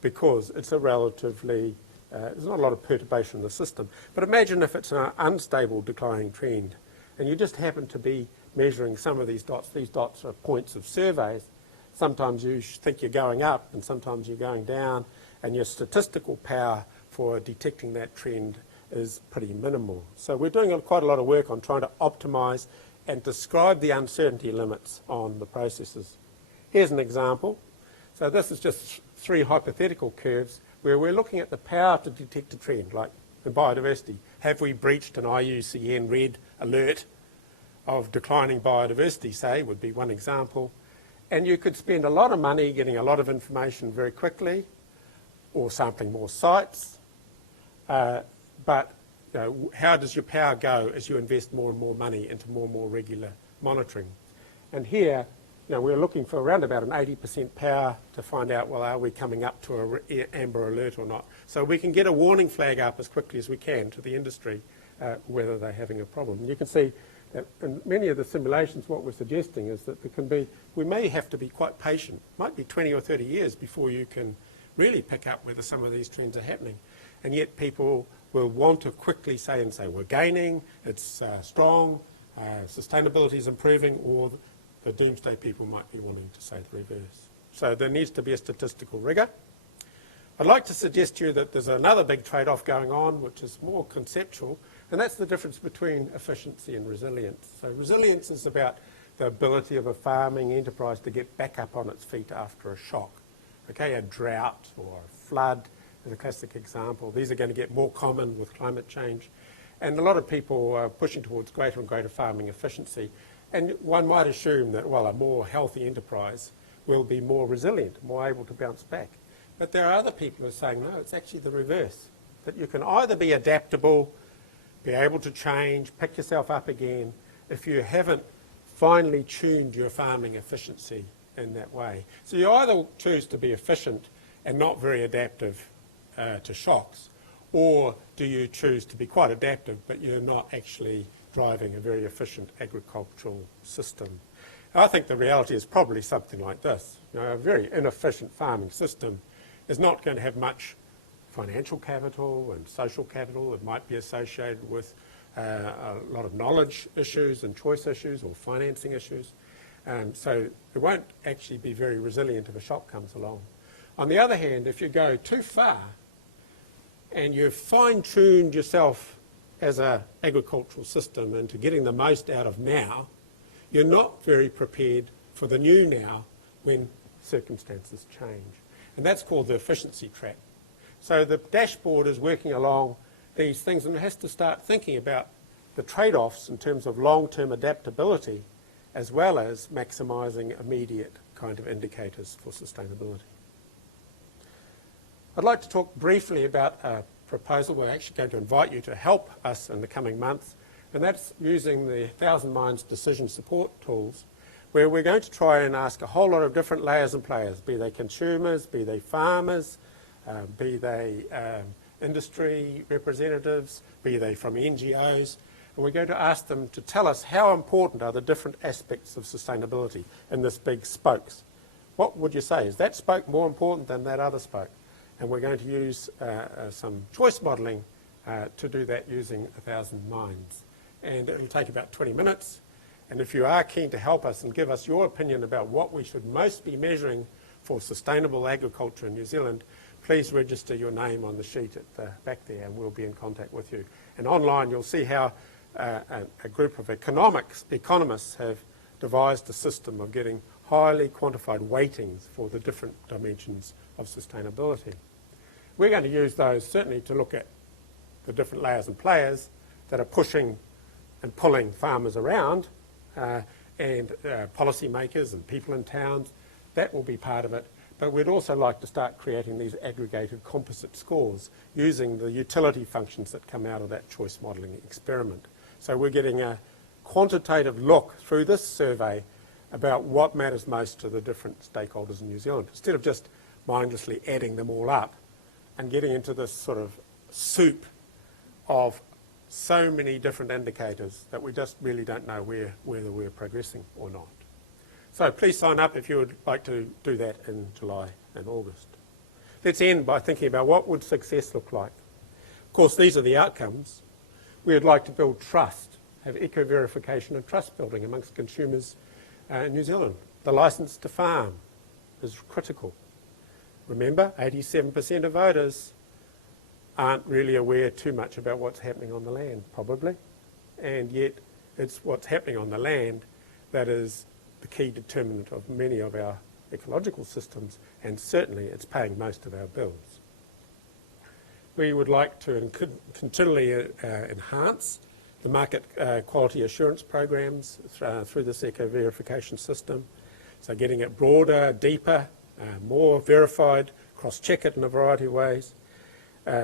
because it's a relatively, there's not a lot of perturbation in the system. But imagine if it's an unstable declining trend and you just happen to be measuring some of these dots. These dots are points of surveys. Sometimes you think you're going up and sometimes you're going down, and your statistical power for detecting that trend is pretty minimal. So we're doing quite a lot of work on trying to optimise and describe the uncertainty limits on the processes. Here's an example. So this is just 3 hypothetical curves where we're looking at the power to detect a trend, like in biodiversity. Have we breached an IUCN red alert of declining biodiversity, say, would be one example. And you could spend a lot of money getting a lot of information very quickly or sampling more sites. But you know, how does your power go as you invest more and more money into more and more regular monitoring? And here, you know, we're looking for around about an 80% power to find out, well, are we coming up to an amber alert or not? So we can get a warning flag up as quickly as we can to the industry whether they're having a problem. And you can see that in many of the simulations, what we're suggesting is that we may have to be quite patient. It might be 20 or 30 years before you can really pick up whether some of these trends are happening. And yet people will want to quickly say, we're gaining, it's strong, sustainability is improving, or the doomsday people might be wanting to say the reverse. So there needs to be a statistical rigour. I'd like to suggest to you that there's another big trade-off going on, which is more conceptual, and that's the difference between efficiency and resilience. So resilience is about the ability of a farming enterprise to get back up on its feet after a shock. Okay, a drought or a flood is a classic example. These are going to get more common with climate change. And a lot of people are pushing towards greater and greater farming efficiency. And one might assume that, well, a more healthy enterprise will be more resilient, more able to bounce back. But there are other people who are saying, no, it's actually the reverse, that you can either be adaptable, be able to change, pick yourself up again, if you haven't finely tuned your farming efficiency in that way. So you either choose to be efficient and not very adaptive to shocks, or do you choose to be quite adaptive but you're not actually driving a very efficient agricultural system? I think the reality is probably something like this. You know, a very inefficient farming system is not going to have much financial capital and social capital. It might be associated with a lot of knowledge issues and choice issues or financing issues. So it won't actually be very resilient if a shock comes along. On the other hand, if you go too far and you've fine-tuned yourself as an agricultural system into getting the most out of now, you're not very prepared for the new now when circumstances change. And that's called the efficiency trap. So the dashboard is working along these things and it has to start thinking about the trade-offs in terms of long-term adaptability as well as maximising immediate kind of indicators for sustainability. I'd like to talk briefly about a proposal. We're actually going to invite you to help us in the coming months, and that's using the 1000 Minds decision support tools, where we're going to try and ask a whole lot of different layers and players, be they consumers, be they farmers, be they industry representatives, be they from NGOs, and we're going to ask them to tell us how important are the different aspects of sustainability in this big spokes. What would you say? Is that spoke more important than that other spoke? And we're going to use some choice modelling to do that using 1000 Minds. And it will take about 20 minutes. And if you are keen to help us and give us your opinion about what we should most be measuring for sustainable agriculture in New Zealand, please register your name on the sheet at the back there and we'll be in contact with you. And online you'll see how a group of economists have devised a system of getting highly quantified weightings for the different dimensions of sustainability. We're going to use those certainly to look at the different layers and players that are pushing and pulling farmers around and policymakers and people in towns. That will be part of it. But we'd also like to start creating these aggregated composite scores using the utility functions that come out of that choice modelling experiment. So we're getting a quantitative look through this survey about what matters most to the different stakeholders in New Zealand, instead of just mindlessly adding them all up and getting into this sort of soup of so many different indicators that we just really don't know whether we're progressing or not. So please sign up if you would like to do that in July and August. Let's end by thinking about what would success look like. Of course, these are the outcomes. We would like to build trust, have eco-verification and trust building amongst consumers in New Zealand. The licence to farm is critical. Remember, 87% of voters aren't really aware too much about what's happening on the land, probably. And yet it's what's happening on the land that is the key determinant of many of our ecological systems, and certainly it's paying most of our bills. We would like to continually enhance the market quality assurance programs through this eco-verification system. So getting it broader, deeper, more verified, cross-check it in a variety of ways.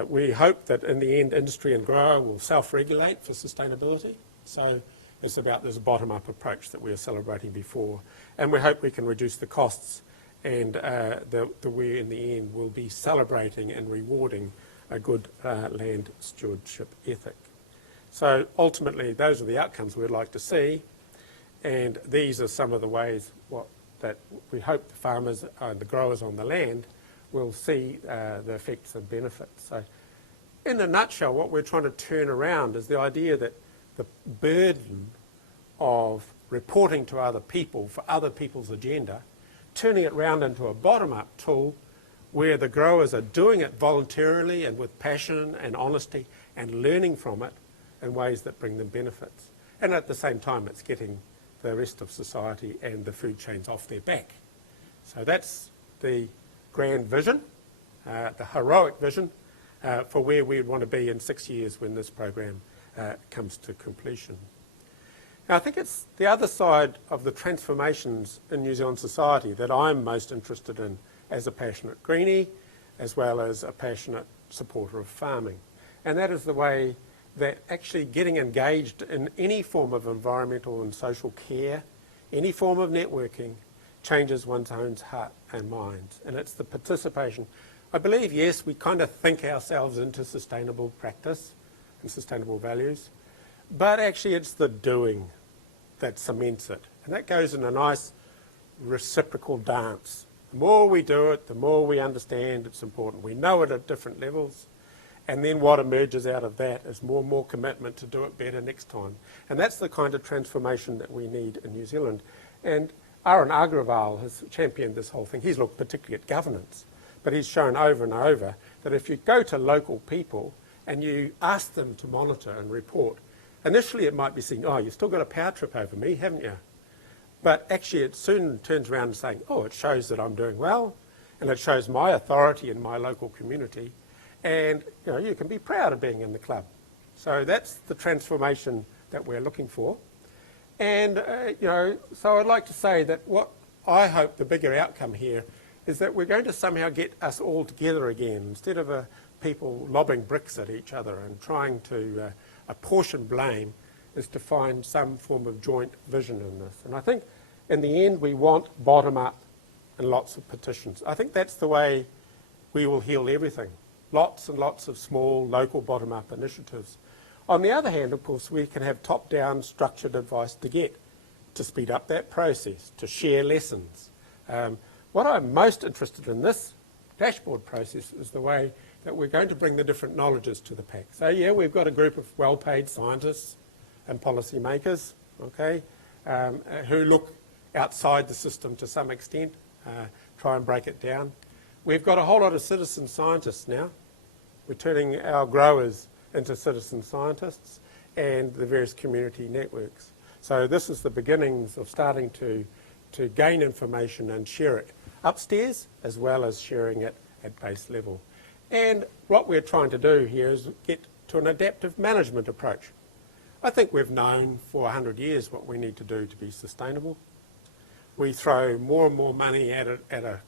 We hope that in the end industry and grower will self-regulate for sustainability. So it's about this bottom-up approach that we were celebrating before. And we hope we can reduce the costs and that we in the end will be celebrating and rewarding a good land stewardship ethic. So ultimately those are the outcomes we'd like to see, and these are some of the ways that we hope the farmers and the growers on the land will see the effects and benefits. So in a nutshell, what we're trying to turn around is the idea that the burden of reporting to other people for other people's agenda, turning it round into a bottom-up tool where the growers are doing it voluntarily and with passion and honesty and learning from it in ways that bring them benefits. And at the same time, it's getting the rest of society and the food chains off their back. So that's the grand vision, the heroic vision for where we want to be in 6 years when this program comes to completion. Now, I think it's the other side of the transformations in New Zealand society that I'm most interested in as a passionate greenie, as well as a passionate supporter of farming. And that is the way that actually getting engaged in any form of environmental and social care, any form of networking, changes one's own heart and mind. And it's the participation. I believe, yes, we kind of think ourselves into sustainable practice and sustainable values, but actually it's the doing that cements it. And that goes in a nice reciprocal dance The more we do it, the more we understand it's important. We know it at different levels. And then what emerges out of that is more and more commitment to do it better next time. And that's the kind of transformation that we need in New Zealand. And Aaron Agrawal has championed this whole thing. He's looked particularly at governance, but he's shown over and over that if you go to local people and you ask them to monitor and report, initially it might be seen, oh, you've still got a power trip over me, haven't you? But actually it soon turns around and saying, oh, it shows that I'm doing well, and it shows my authority in my local community, and you can be proud of being in the club. So that's the transformation that we're looking for. And, so I'd like to say that what I hope the bigger outcome here is that we're going to somehow get us all together again, instead of people lobbing bricks at each other and trying to apportion blame, is to find some form of joint vision in this. And I think in the end we want bottom-up and lots of petitions. I think that's the way we will heal everything. Lots and lots of small, local bottom-up initiatives. On the other hand, of course, we can have top-down structured advice to speed up that process, to share lessons. What I'm most interested in this dashboard process is the way that we're going to bring the different knowledges to the pack. So yeah, we've got a group of well-paid scientists and policy makers, okay, who look outside the system to some extent, try and break it down. We've got a whole lot of citizen scientists now. We're turning our growers into citizen scientists and the various community networks. So this is the beginnings of starting to gain information and share it upstairs as well as sharing it at base level. And what we're trying to do here is get to an adaptive management approach. I think we've known for 100 years what we need to do to be sustainable. We throw more and more money at a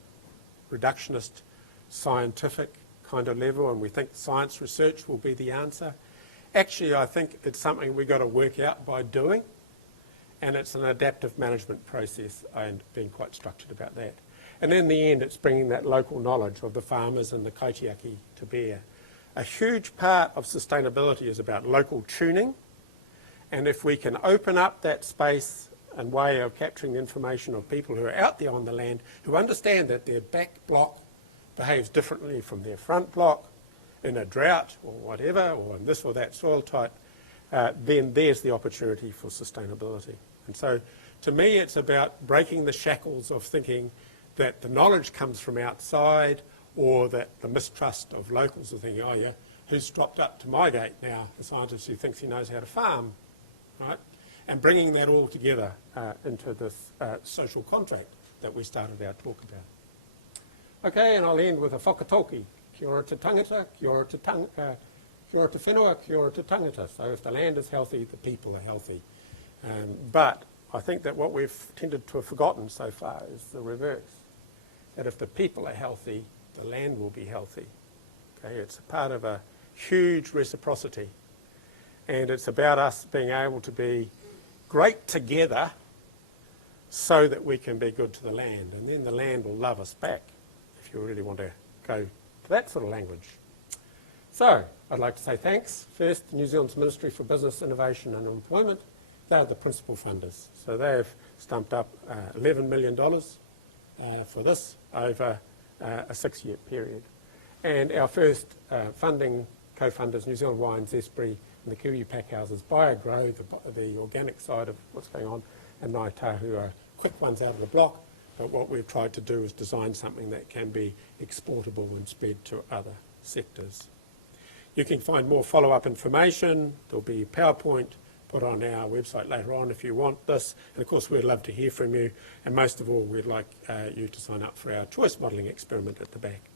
reductionist scientific kind of level, and we think science research will be the answer. Actually, I think it's something we've got to work out by doing, and it's an adaptive management process and being quite structured about that. And in the end, it's bringing that local knowledge of the farmers and the kaitiaki to bear. A huge part of sustainability is about local tuning, and if we can open up that space and way of capturing the information of people who are out there on the land, who understand that their back block behaves differently from their front block in a drought or whatever, or in this or that soil type, then there's the opportunity for sustainability. And so to me, it's about breaking the shackles of thinking that the knowledge comes from outside, or that the mistrust of locals are thinking, oh yeah, who's dropped up to my gate now? The scientist who thinks he knows how to farm, right? And bringing that all together into this social contract that we started our talk about. Okay, and I'll end with a whakatauki. Kia ora te tangata, kia ora te whenua, kia ora te tangata. So if the land is healthy, the people are healthy. But I think that what we've tended to have forgotten so far is the reverse. That if the people are healthy, the land will be healthy. Okay, it's a part of a huge reciprocity. And it's about us being able to be great together so that we can be good to the land. And then the land will love us back, if you really want to go to that sort of language. So I'd like to say thanks. First, New Zealand's Ministry for Business, Innovation and Employment. They're the principal funders. So they've stumped up $11 million for this over a 6-year period. And our first funding co-funders, New Zealand Wines, Zespri, and the Kiwi Packhouses, BioGrow, the organic side of what's going on, and Ngāi Tahu are quick ones out of the block. But what we've tried to do is design something that can be exportable and spread to other sectors. You can find more follow-up information. There'll be PowerPoint put on our website later on if you want this. And of course, we'd love to hear from you. And most of all, we'd like you to sign up for our choice modelling experiment at the back.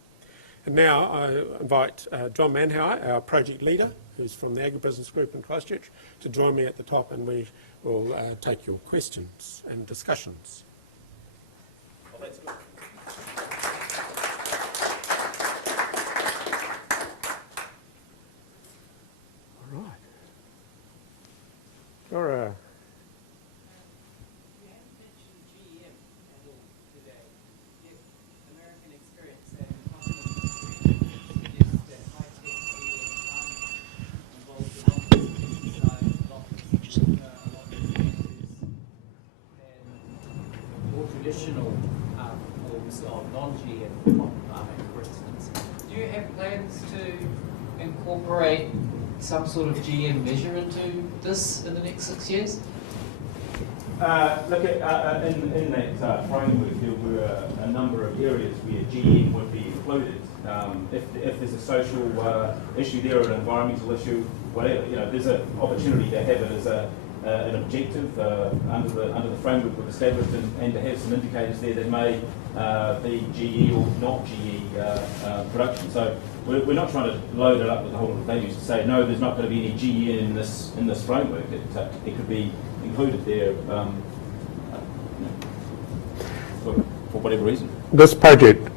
And now I invite John Manhauer, our project leader, who's from the Agribusiness Group in Christchurch, to join me at the top, and we will take your questions and discussions. Well, that's good. All right. Sure. Traditional forms of incorporate some sort of GM measure into this in the next 6 years? Look, in that framework, there were a number of areas where GM would be included. If there's a social issue there, or an environmental issue, whatever, there's an opportunity to have it as an objective under the framework we've established, and to have some indicators there that may be GE or not GE production. So we're not trying to load it up with a whole lot of values to say no, there's not going to be any GE in this framework. It could be included there for whatever reason. This project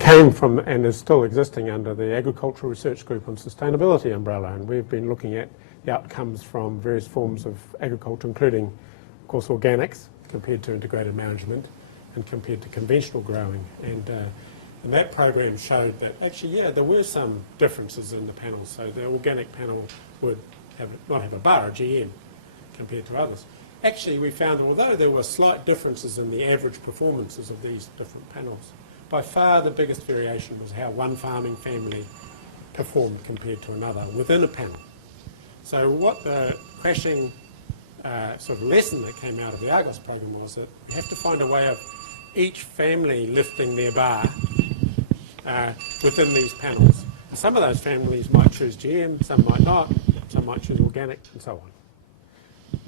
came from and is still existing under the Agricultural Research Group on Sustainability umbrella, and we've been looking at the outcomes from various forms of agriculture, including, of course, organics compared to integrated management and compared to conventional growing. And that program showed that actually, yeah, there were some differences in the panels. So the organic panel would not have a bar, a GM, compared to others. Actually, we found that although there were slight differences in the average performances of these different panels, by far the biggest variation was how one farming family performed compared to another within a panel. So what the crashing sort of lesson that came out of the Argos program was that you have to find a way of each family lifting their bar within these panels. And some of those families might choose GM, some might not, some might choose organic, and so on.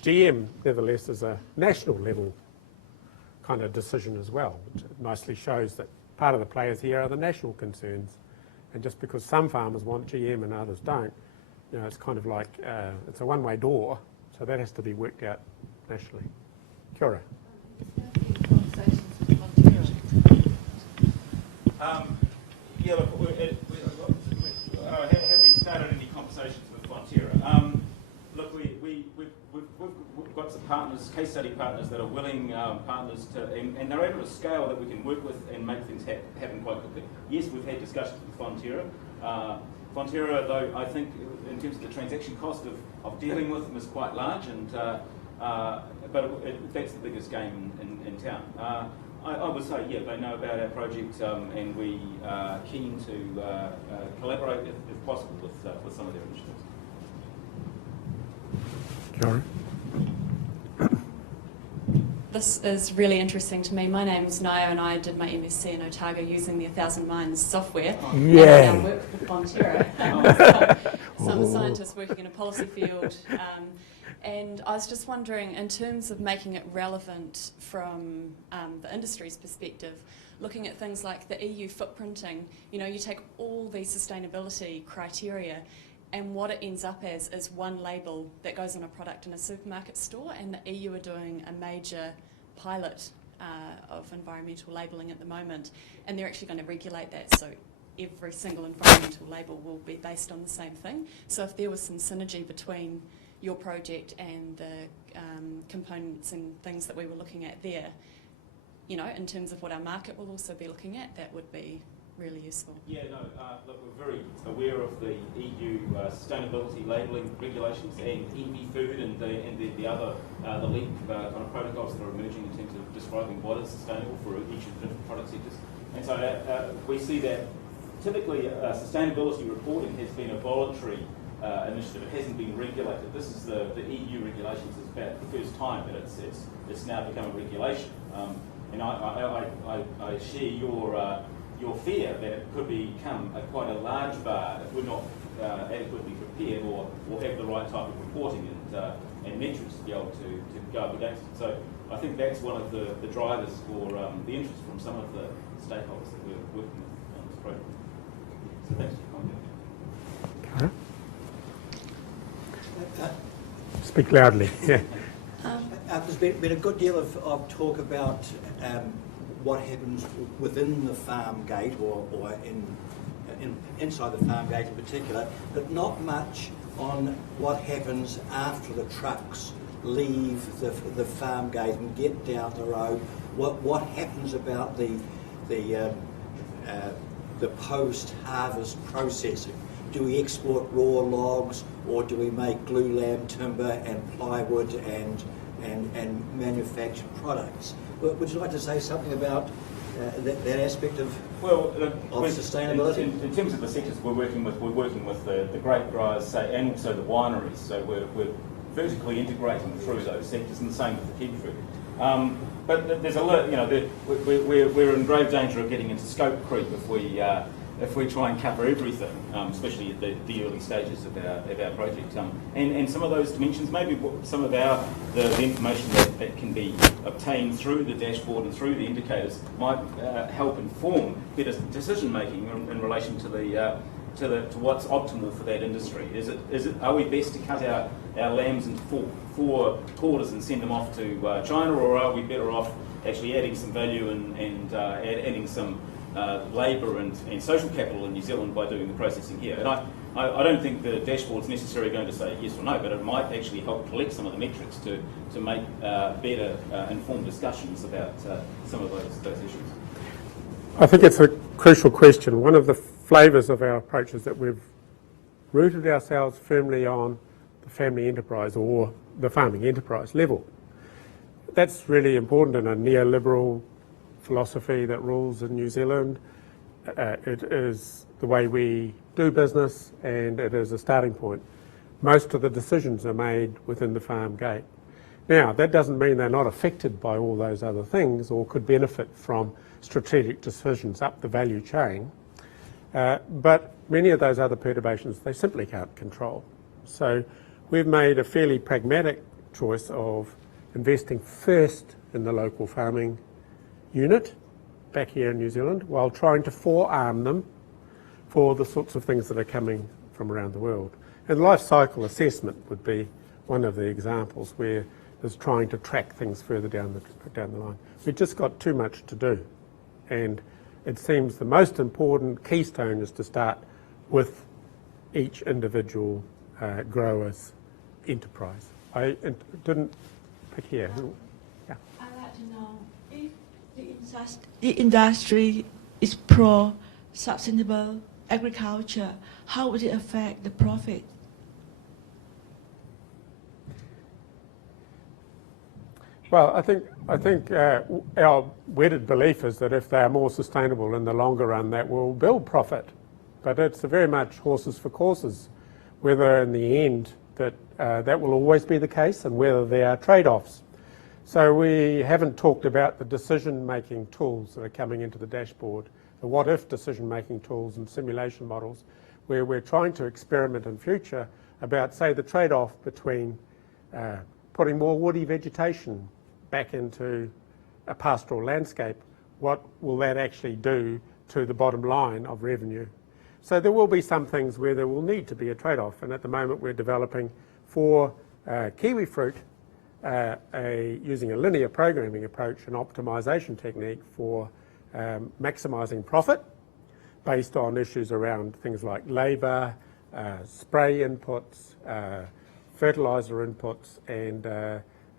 GM, nevertheless, is a national level kind of decision as well, which nicely shows that part of the players here are the national concerns. And just because some farmers want GM and others don't, it's kind of like, it's a one-way door, so that has to be worked out nationally. Kia ora. Yeah, look, have we started any conversations with Fonterra? Look, we've got some partners, case study partners that are willing partners to, and they're at a scale that we can work with and make things happen quite quickly. Yes, we've had discussions with Fonterra. Fonterra, though, I think in terms of the transaction cost of dealing with them is quite large, and but that's the biggest game in town. I would say, yeah, they know about our project, and we are keen to collaborate, if possible, with some of their initiatives. Kia ora. This is really interesting to me. My name's Nayan and I did my MSc in Otago using the 1000 Mines software. Yeah. And I work for Fonterra. So I'm a scientist working in a policy field. And I was just wondering, in terms of making it relevant from the industry's perspective, looking at things like the EU footprinting, you take all these sustainability criteria, and what it ends up as is one label that goes on a product in a supermarket store, and the EU are doing a major pilot of environmental labelling at the moment, and they're actually going to regulate that, so every single environmental label will be based on the same thing. So if there was some synergy between your project and the components and things that we were looking at there, in terms of what our market will also be looking at, that would be really useful. Yeah, no, look, we're very aware of the EU sustainability labelling regulations and EV food and the other, the LEAP kind of protocols that are emerging in terms of describing what is sustainable for each of the different product sectors. And so we see that typically sustainability reporting has been a voluntary initiative. It hasn't been regulated. This is the EU regulations. It's about the first time that it's now become a regulation. And I share your fear that it could become quite a large bar if we're not adequately prepared or have the right type of reporting and metrics to be able to go up against it. So I think that's one of the drivers for the interest from some of the stakeholders that we're working with on this project. So thanks for your comment. Speak loudly. Yeah. There's been a good deal of talk about what happens within the farm gate or inside the farm gate in particular, but not much on what happens after the trucks leave the farm gate and get down the road. What happens about the post-harvest processing? Do we export raw logs, or do we make glulam timber and plywood and manufactured products? Would you like to say something about that aspect of Well, sustainability? In terms of the sectors we're working with the grape growers, say, and also the wineries. So we're vertically integrating through those sectors, and the same with the kiwi fruit. But there's a lot, we're in grave danger of getting into scope creep if we try and cover everything, especially at the early stages of our project. And some of those dimensions, maybe some of the information that can be obtained through the dashboard and through the indicators might help inform better decision making in relation to what's optimal for that industry. Are we best to cut our lambs into four quarters and send them off to China, or are we better off actually adding some value and adding some labour and social capital in New Zealand by doing the processing here? And I don't think the dashboard's necessarily going to say yes or no, but it might actually help collect some of the metrics to make better informed discussions about some of those issues. I think it's a crucial question. One of the flavours of our approach is that we've rooted ourselves firmly on the family enterprise or the farming enterprise level. That's really important in a neoliberal philosophy that rules in New Zealand. It is the way we do business, and it is a starting point. Most of the decisions are made within the farm gate. Now, that doesn't mean they're not affected by all those other things or could benefit from strategic decisions up the value chain, but many of those other perturbations they simply can't control. So we've made a fairly pragmatic choice of investing first in the local farming unit back here in New Zealand while trying to forearm them for the sorts of things that are coming from around the world. And life cycle assessment would be one of the examples where there's trying to track things further down the line. We've just got too much to do, and it seems the most important keystone is to start with each individual grower's enterprise. I didn't pick here. Yeah. I'd like to know if the industry is pro-sustainable agriculture, how would it affect the profit? Well, I think our wedded belief is that if they are more sustainable in the longer run, that will build profit. But it's very much horses for courses, whether in the end that will always be the case and whether there are trade-offs. So we haven't talked about the decision-making tools that are coming into the dashboard, the what-if decision-making tools and simulation models, where we're trying to experiment in future about, say, the trade-off between putting more woody vegetation back into a pastoral landscape. What will that actually do to the bottom line of revenue? So there will be some things where there will need to be a trade-off, and at the moment we're developing for kiwi fruit using a linear programming approach, an optimization technique for maximising profit based on issues around things like labour, spray inputs, fertiliser inputs, and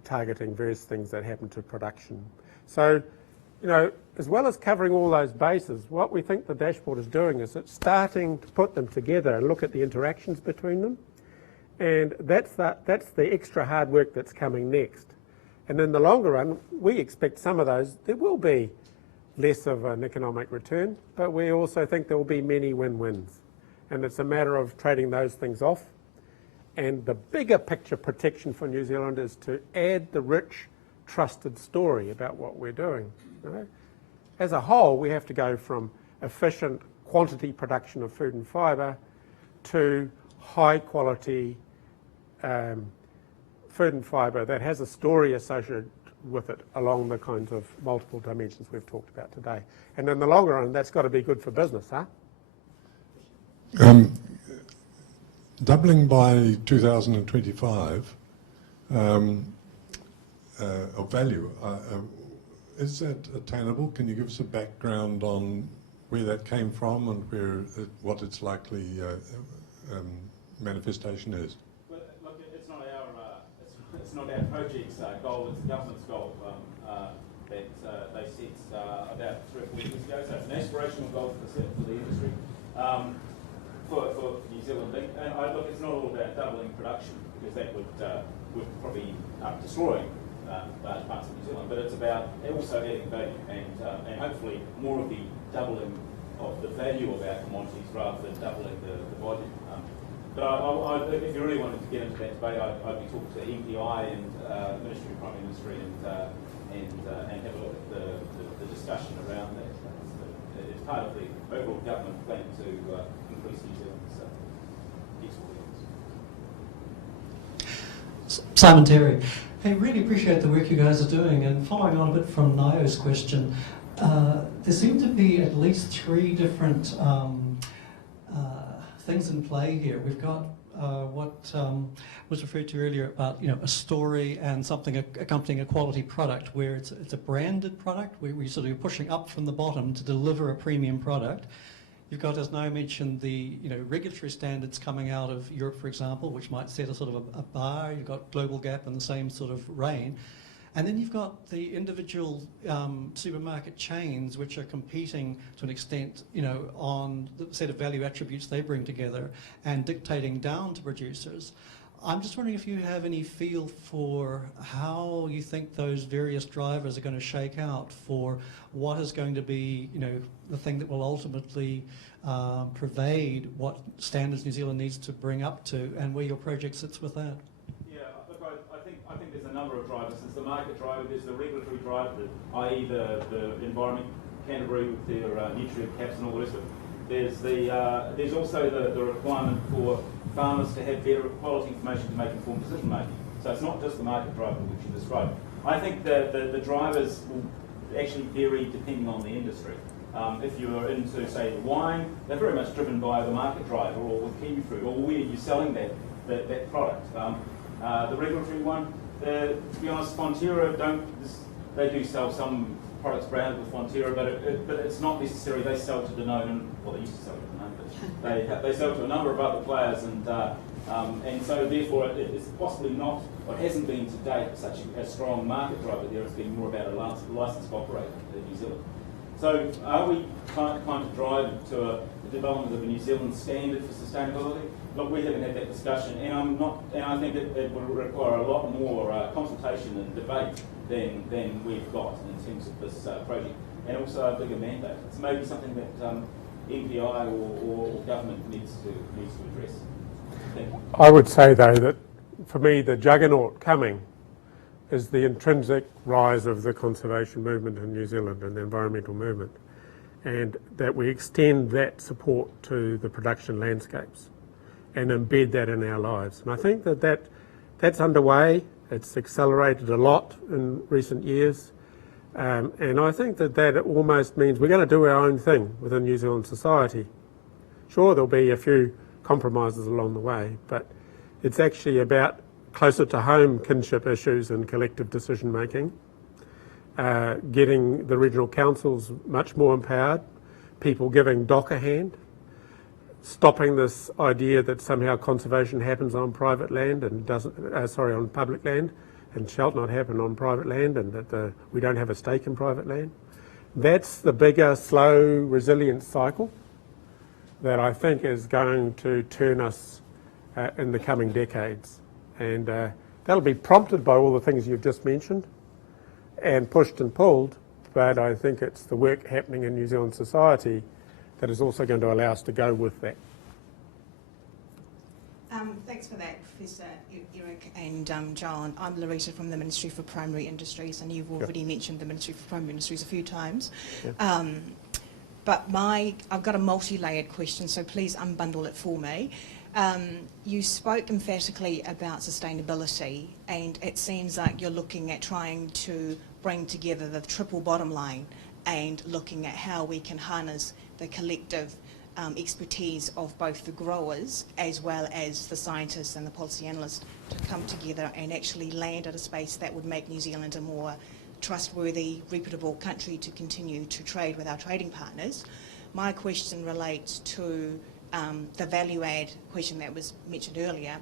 targeting various things that happen to production. So, as well as covering all those bases, what we think the dashboard is doing is it's starting to put them together and look at the interactions between them. And that's the extra hard work that's coming next. And in the longer run, we expect some of those, there will be less of an economic return, but we also think there will be many win-wins. And it's a matter of trading those things off. And the bigger picture protection for New Zealand is to add the rich, trusted story about what we're doing. As a whole, we have to go from efficient quantity production of food and fibre to high quality food and fibre that has a story associated with it along the kinds of multiple dimensions we've talked about today. And in the longer run, that's got to be good for business, huh? Doubling by 2025 of value, is that attainable? Can you give us a background on where that came from and what its likely manifestation is? Well, look, it's not our project's goal, it's the government's goal that they set about 3 or 4 years ago. So it's an aspirational goal for the industry. For New Zealand, and look, it's not all about doubling production, because that would probably destroy large parts of New Zealand, but it's about also adding value and hopefully more of the doubling of the value of our commodities rather than doubling the volume. But if you really wanted to get into that debate, I'd be talking to MPI and Ministry of Primary Industry and have a look at the discussion around that. It's part of the overall government plan to increase New Zealand's export yields. Simon Terry. Hey, really appreciate the work you guys are doing, and following on a bit from Nayo's question, there seem to be at least 3 different things in play here. We've got what was referred to earlier about a story and something accompanying a quality product, where it's a branded product where we sort of pushing up from the bottom to deliver a premium product. You've got, as Nayan mentioned, the regulatory standards coming out of Europe, for example, which might set a sort of a bar. You've got Global Gap in the same sort of reign. And then you've got the individual supermarket chains which are competing to an extent, on the set of value attributes they bring together and dictating down to producers. I'm just wondering if you have any feel for how you think those various drivers are going to shake out for what is going to be, the thing that will ultimately pervade what standards New Zealand needs to bring up to, and where your project sits with that. Yeah, look, I think there's a number of drivers. There's the market driver, there's the regulatory driver, i.e. the environment, Canterbury with their nutrient caps and all the rest of it. There's also the requirement for farmers to have better quality information to make informed decision making. So it's not just the market driver which you described. I think the drivers will actually vary depending on the industry. If you're into, say, the wine, they're very much driven by the market driver, or with kiwi fruit, or where you're selling that product. The regulatory one, to be honest, Fonterra they do sell some products branded with Fonterra, but it's not necessary. They sell to Nayan, well, they used to sell to Nayan, but they sell to a number of other players, and so therefore it's possibly not, or hasn't been to date, such a strong market driver there. It's been more about a licensed operator in New Zealand. So are we trying to drive to the development of a New Zealand standard for sustainability? Look, we haven't had that discussion, and I think it would require a lot more consultation and debate than we've got in terms of this project, and also a bigger mandate. It's maybe something that MPI or government needs to address. Thank you. I would say, though, that for me the juggernaut coming is the intrinsic rise of the conservation movement in New Zealand and the environmental movement, and that we extend that support to the production landscapes and embed that in our lives. And I think that's underway. It's accelerated a lot in recent years, and I think that almost means we're going to do our own thing within New Zealand society. Sure, there'll be a few compromises along the way, but it's actually about closer to home kinship issues and collective decision making, getting the regional councils much more empowered, people giving DOC a hand, stopping this idea that somehow conservation happens on private land and doesn't, on public land, and shall not happen on private land, and that we don't have a stake in private land. That's the bigger, slow, resilient cycle that I think is going to turn us in the coming decades. And that'll be prompted by all the things you've just mentioned and pushed and pulled, but I think it's the work happening in New Zealand society that is also going to allow us to go with that. Thanks for that, Professor Eric and John. I'm Larita from the Ministry for Primary Industries, and you've already mentioned the Ministry for Primary Industries a few times. Yeah. But I've got a multi-layered question, so please unbundle it for me. You spoke emphatically about sustainability, and it seems like you're looking at trying to bring together the triple bottom line and looking at how we can harness the collective expertise of both the growers as well as the scientists and the policy analysts to come together and actually land at a space that would make New Zealand a more trustworthy, reputable country to continue to trade with our trading partners. My question relates to the value add question that was mentioned earlier.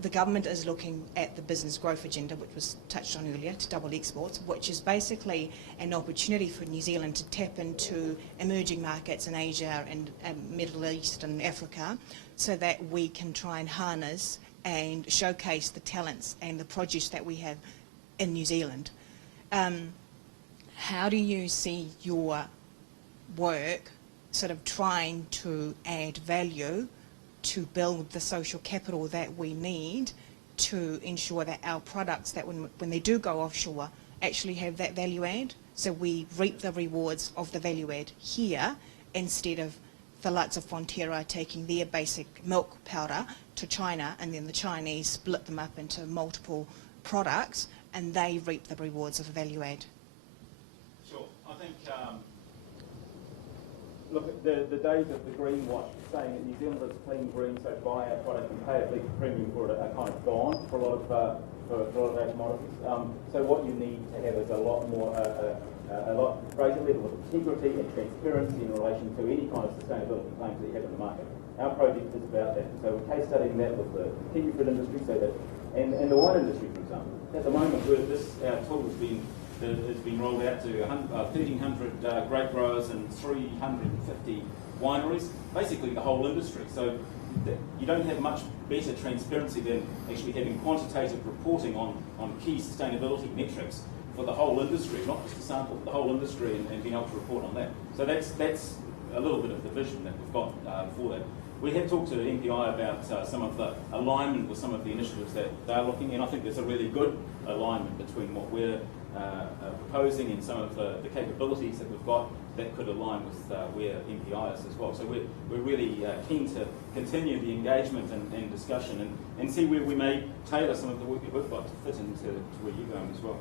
The government is looking at the business growth agenda, which was touched on earlier, to double exports, which is basically an opportunity for New Zealand to tap into emerging markets in Asia and Middle East and Africa, so that we can try and harness and showcase the talents and the produce that we have in New Zealand. How do you see your work sort of trying to add value to build the social capital that we need to ensure that our products, that when they do go offshore, actually have that value add, so we reap the rewards of the value add here instead of the likes of Fonterra taking their basic milk powder to China, and then the Chinese split them up into multiple products and they reap the rewards of the value add? Sure. I think, look, the days of the greenwash, saying that New Zealand is clean green, so buy our product and pay a big premium for it, are kind of gone for a lot of our commodities. So what you need to have is a lot greater level of integrity and transparency in relation to any kind of sustainability claims that you have in the market. Our project is about that. So we're case studying that with the kiwi fruit industry, so that, and the wine industry, for example. At the moment, where our tool has been rolled out to 1,300 grape growers and 350 wineries, basically the whole industry. So you don't have much better transparency than actually having quantitative reporting on key sustainability metrics for the whole industry, not just a sample, the whole industry, and being able to report on that. So that's a little bit of the vision that we've got for that. We have talked to MPI about some of the alignment with some of the initiatives that they're looking at. I think there's a really good alignment between what we're proposing and some of the capabilities that we've got that could align with where MPI is as well. So we're really keen to continue the engagement and discussion and see where we may tailor some of the work that we've got to fit into where you're going as well.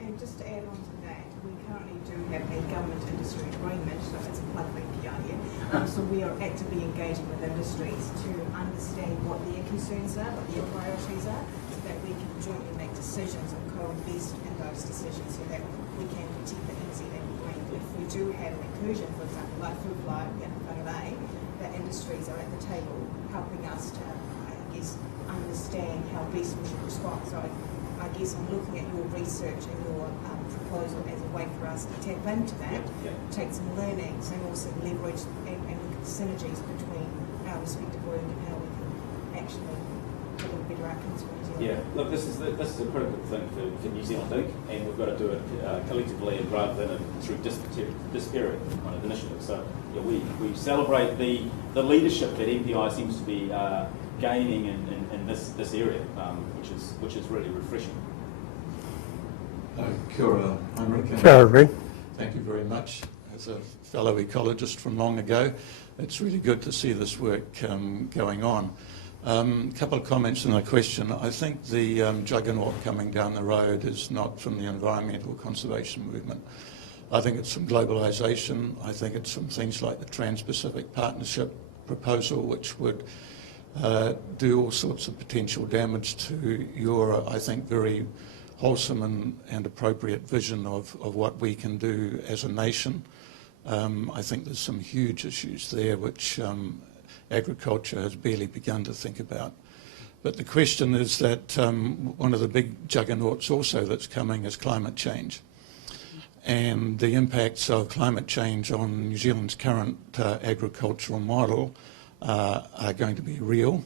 And just to add on to that, we currently do have a government industry agreement, so it's a plug for MPI here. So we are actively engaging with industries to understand what their concerns are, what their priorities are, so that we can jointly make decisions and co-invest in those decisions so that we can protect the New Zealand green. If we do have an inclusion, for example, like food fly in Whangarei, the industries are at the table helping us to, I guess, understand how best we should respond. So I guess I'm looking at your research and your proposal as a way for us to tap into that, take some learnings and also leverage and synergies between our respective work and how we can actually deliver better outcomes for New Zealand. Yeah, look, this is a critical thing for New Zealand Inc., and we've got to do it collectively rather than through disparate kind of initiatives. So yeah, we celebrate the leadership that MPI seems to be gaining in this area, which is really refreshing. Kia ora, Henrik. Kia ora. Thank you very much. As a fellow ecologist from long ago, it's really good to see this work going on. A couple of comments and a question. I think the juggernaut coming down the road is not from the environmental conservation movement. I think it's from globalisation. I think it's from things like the Trans-Pacific Partnership proposal, which would do all sorts of potential damage to your, I think, very wholesome and appropriate vision of what we can do as a nation. I think there's some huge issues there which agriculture has barely begun to think about. But the question is that one of the big juggernauts also that's coming is climate change. And the impacts of climate change on New Zealand's current agricultural model are going to be real.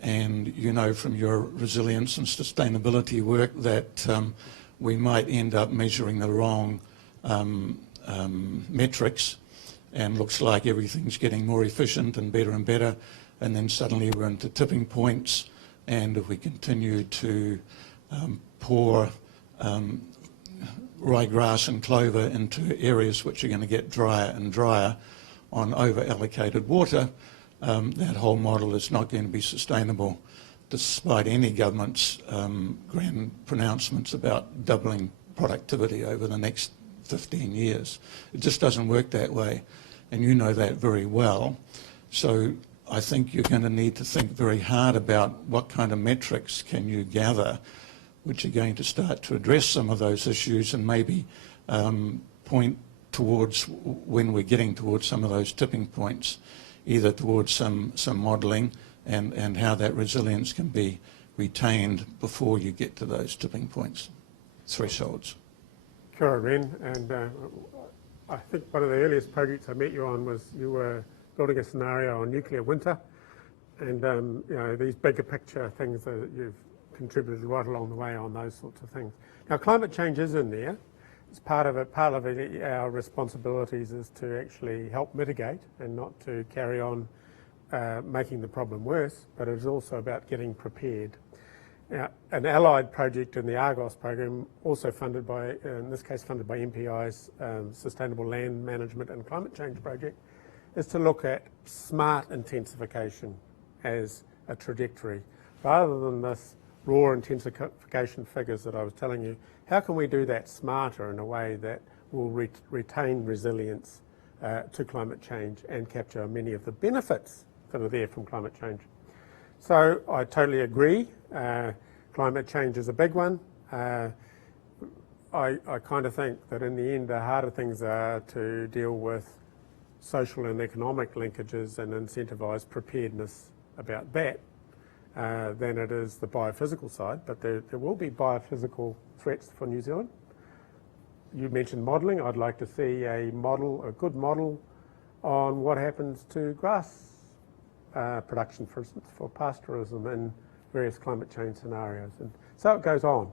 And you know from your resilience and sustainability work that we might end up measuring the wrong metrics, and looks like everything's getting more efficient and better, and then suddenly we're into tipping points, and if we continue to pour ryegrass and clover into areas which are going to get drier and drier on over-allocated water, that whole model is not going to be sustainable, despite any government's grand pronouncements about doubling productivity over the next 15 years. It just doesn't work that way, and you know that very well. So I think you're going to need to think very hard about what kind of metrics can you gather which are going to start to address some of those issues and maybe point towards when we're getting towards some of those tipping points, either towards some modelling and how that resilience can be retained before you get to those tipping points, thresholds. Kia ora, Ren, and I think one of the earliest projects I met you on was you were building a scenario on nuclear winter, and you know, these bigger picture things that you've contributed right along the way on those sorts of things. Now, climate change is in there. It's part of it. Part of it, our responsibilities is to actually help mitigate and not to carry on making the problem worse, but it's also about getting prepared. Now, an allied project in the Argos program, also funded by, in this case funded by MPI's Sustainable Land Management and Climate Change project, is to look at smart intensification as a trajectory. Rather than this raw intensification figures that I was telling you, how can we do that smarter in a way that will retain resilience to climate change and capture many of the benefits that are there from climate change? So I totally agree. Climate change is a big one. I kind of think that in the end the harder things are to deal with social and economic linkages and incentivise preparedness about that than it is the biophysical side, but there will be biophysical threats for New Zealand. You mentioned modelling. I'd like to see a good model on what happens to grass production, for instance, for pastoralism in various climate change scenarios. And so it goes on.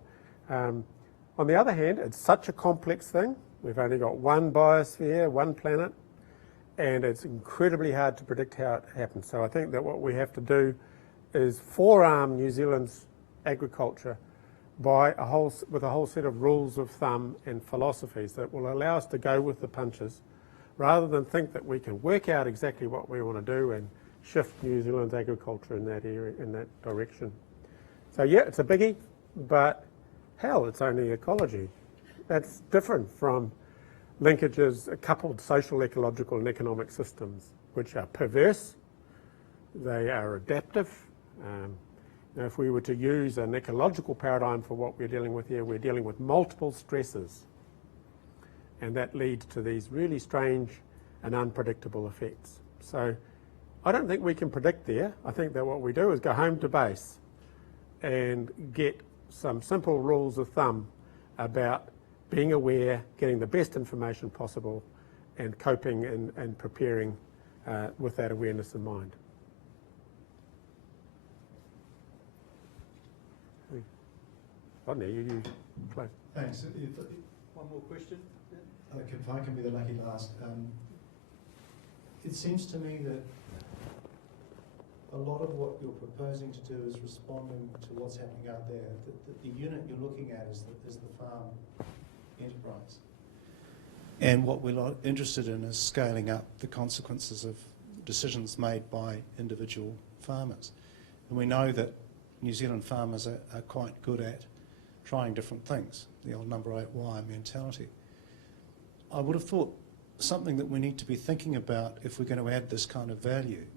On the other hand, it's such a complex thing. We've only got one biosphere, one planet, and it's incredibly hard to predict how it happens. So I think that what we have to do is forearm New Zealand's agriculture with a whole set of rules of thumb and philosophies that will allow us to go with the punches, rather than think that we can work out exactly what we want to do and shift New Zealand's agriculture in that area, in that direction. So yeah, it's a biggie, but hell, it's only ecology. That's different from linkages, coupled social, ecological and economic systems, which are perverse, they are adaptive. Now if we were to use an ecological paradigm for what we're dealing with here, we're dealing with multiple stresses, and that leads to these really strange and unpredictable effects. So I don't think we can predict there. I think that what we do is go home to base and get some simple rules of thumb about being aware, getting the best information possible, and coping and preparing with that awareness in mind. Rodney, you close. Thanks. One more question. If I can be the lucky last. It seems to me that a lot of what you're proposing to do is responding to what's happening out there. The unit you're looking at is the farm enterprise. And what we're not interested in is scaling up the consequences of decisions made by individual farmers. And we know that New Zealand farmers are quite good at trying different things, the old number 8 wire mentality. I would have thought something that we need to be thinking about if we're going to add this kind of value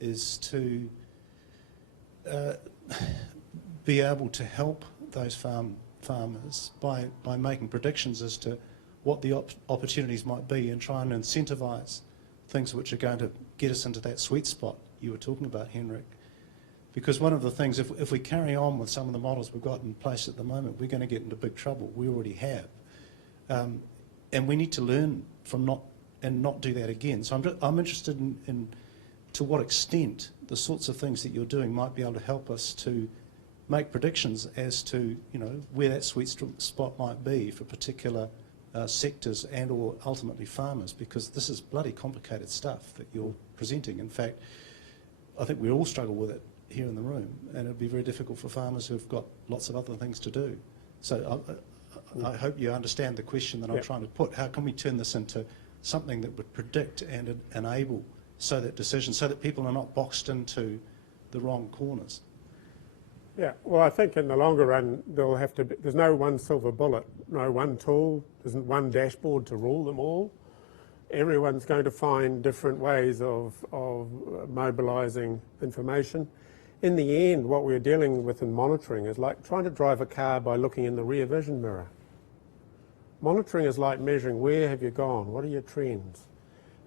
is to be able to help those farmers by making predictions as to what the opportunities might be and try and incentivise things which are going to get us into that sweet spot you were talking about, Henrik. Because one of the things, if we carry on with some of the models we've got in place at the moment, we're going to get into big trouble. We already have. And we need to learn from not do that again. So I'm interested in to what extent the sorts of things that you're doing might be able to help us to make predictions as to where that sweet spot might be for particular sectors and or ultimately farmers, because this is bloody complicated stuff that you're presenting. In fact, I think we all struggle with it here in the room, and it'd be very difficult for farmers who've got lots of other things to do. So I hope you understand the question that I'm trying to put. How can we turn this into something that would predict and enable so that people are not boxed into the wrong corners? Yeah, well, I think in the longer run, there's no one silver bullet, no one tool, there isn't one dashboard to rule them all. Everyone's going to find different ways of mobilising information. In the end, what we're dealing with in monitoring is like trying to drive a car by looking in the rear vision mirror. Monitoring is like measuring where have you gone, what are your trends,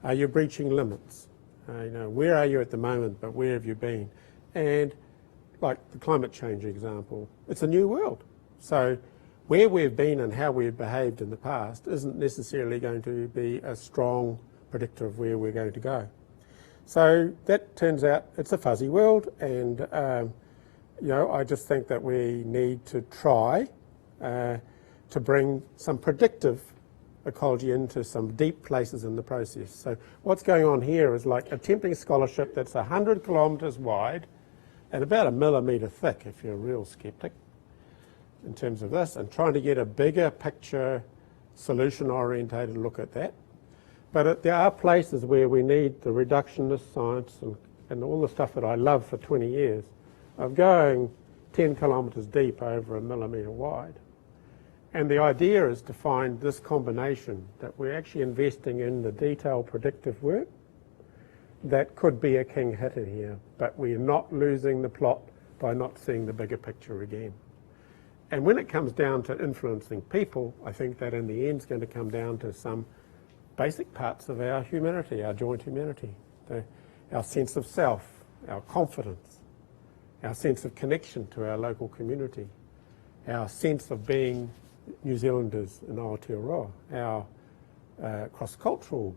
are you breaching limits, where are you at the moment, but where have you been? And like the climate change example, it's a new world. So where we've been and how we've behaved in the past isn't necessarily going to be a strong predictor of where we're going to go. So that turns out it's a fuzzy world, and I just think that we need to try to bring some predictive ecology into some deep places in the process. So what's going on here is like attempting scholarship that's 100 kilometres wide and about 1 millimetre thick, if you're a real sceptic, in terms of this, and trying to get a bigger picture, solution-orientated look at that. But there are places where we need the reductionist science and all the stuff that I love for 20 years of going 10 kilometres deep over 1 millimetre wide. And the idea is to find this combination, that we're actually investing in the detailed predictive work that could be a king hitter here, but we're not losing the plot by not seeing the bigger picture again. And when it comes down to influencing people, I think that in the end is going to come down to some basic parts of our humanity, our joint humanity, our sense of self, our confidence, our sense of connection to our local community, our sense of being New Zealanders in Aotearoa, our cross-cultural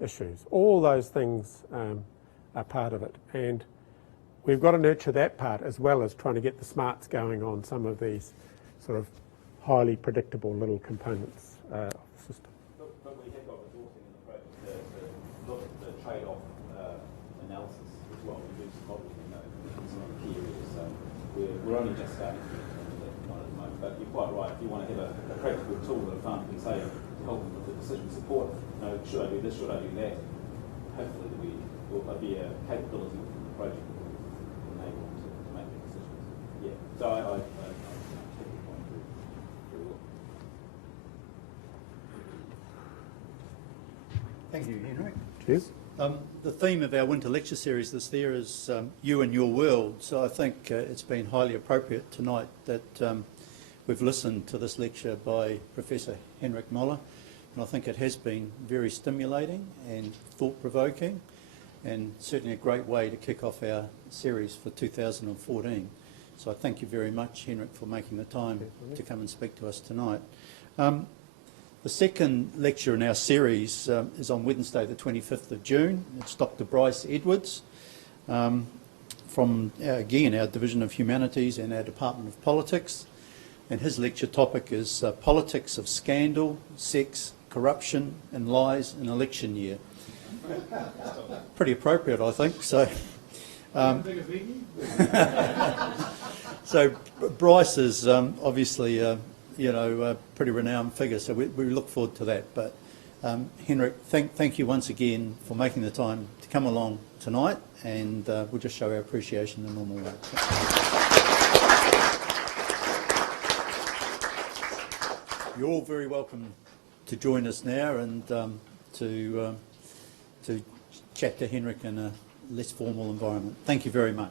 issues. All those things are part of it. And we've got to nurture that part as well as trying to get the smarts going on some of these sort of highly predictable little components of the system. But we have got resourcing in the project to look at the trade-off analysis as well. We do some modelling in some of the key areas. So we're only just starting to get into that one at the moment. But you're quite right. If you want to have a practical tool that a farmer can say to help them with the decision support, should I do this, should I do that? Hopefully there will be a capability within the project that will enable them to make the decisions. Yeah. So I take your point very well. Thank you, Henrik. Cheers. The theme of our winter lecture series this year is You and Your World, so I think it's been highly appropriate tonight that we've listened to this lecture by Professor Henrik Moller, and I think it has been very stimulating and thought-provoking, and certainly a great way to kick off our series for 2014. So I thank you very much, Henrik, for making the time to come and speak to us tonight. The second lecture in our series is on Wednesday the 25th of June. It's Dr. Bryce Edwards from, again, our Division of Humanities and our Department of Politics. And his lecture topic is Politics of Scandal, Sex, Corruption and Lies in Election Year. Pretty appropriate, I think. So, so Bryce is obviously a pretty renowned figure, so we look forward to that. But Henrik, thank you once again for making the time to come along tonight, and we'll just show our appreciation in the normal way. You're all very welcome to join us now and to chat to Henrik in a less formal environment. Thank you very much.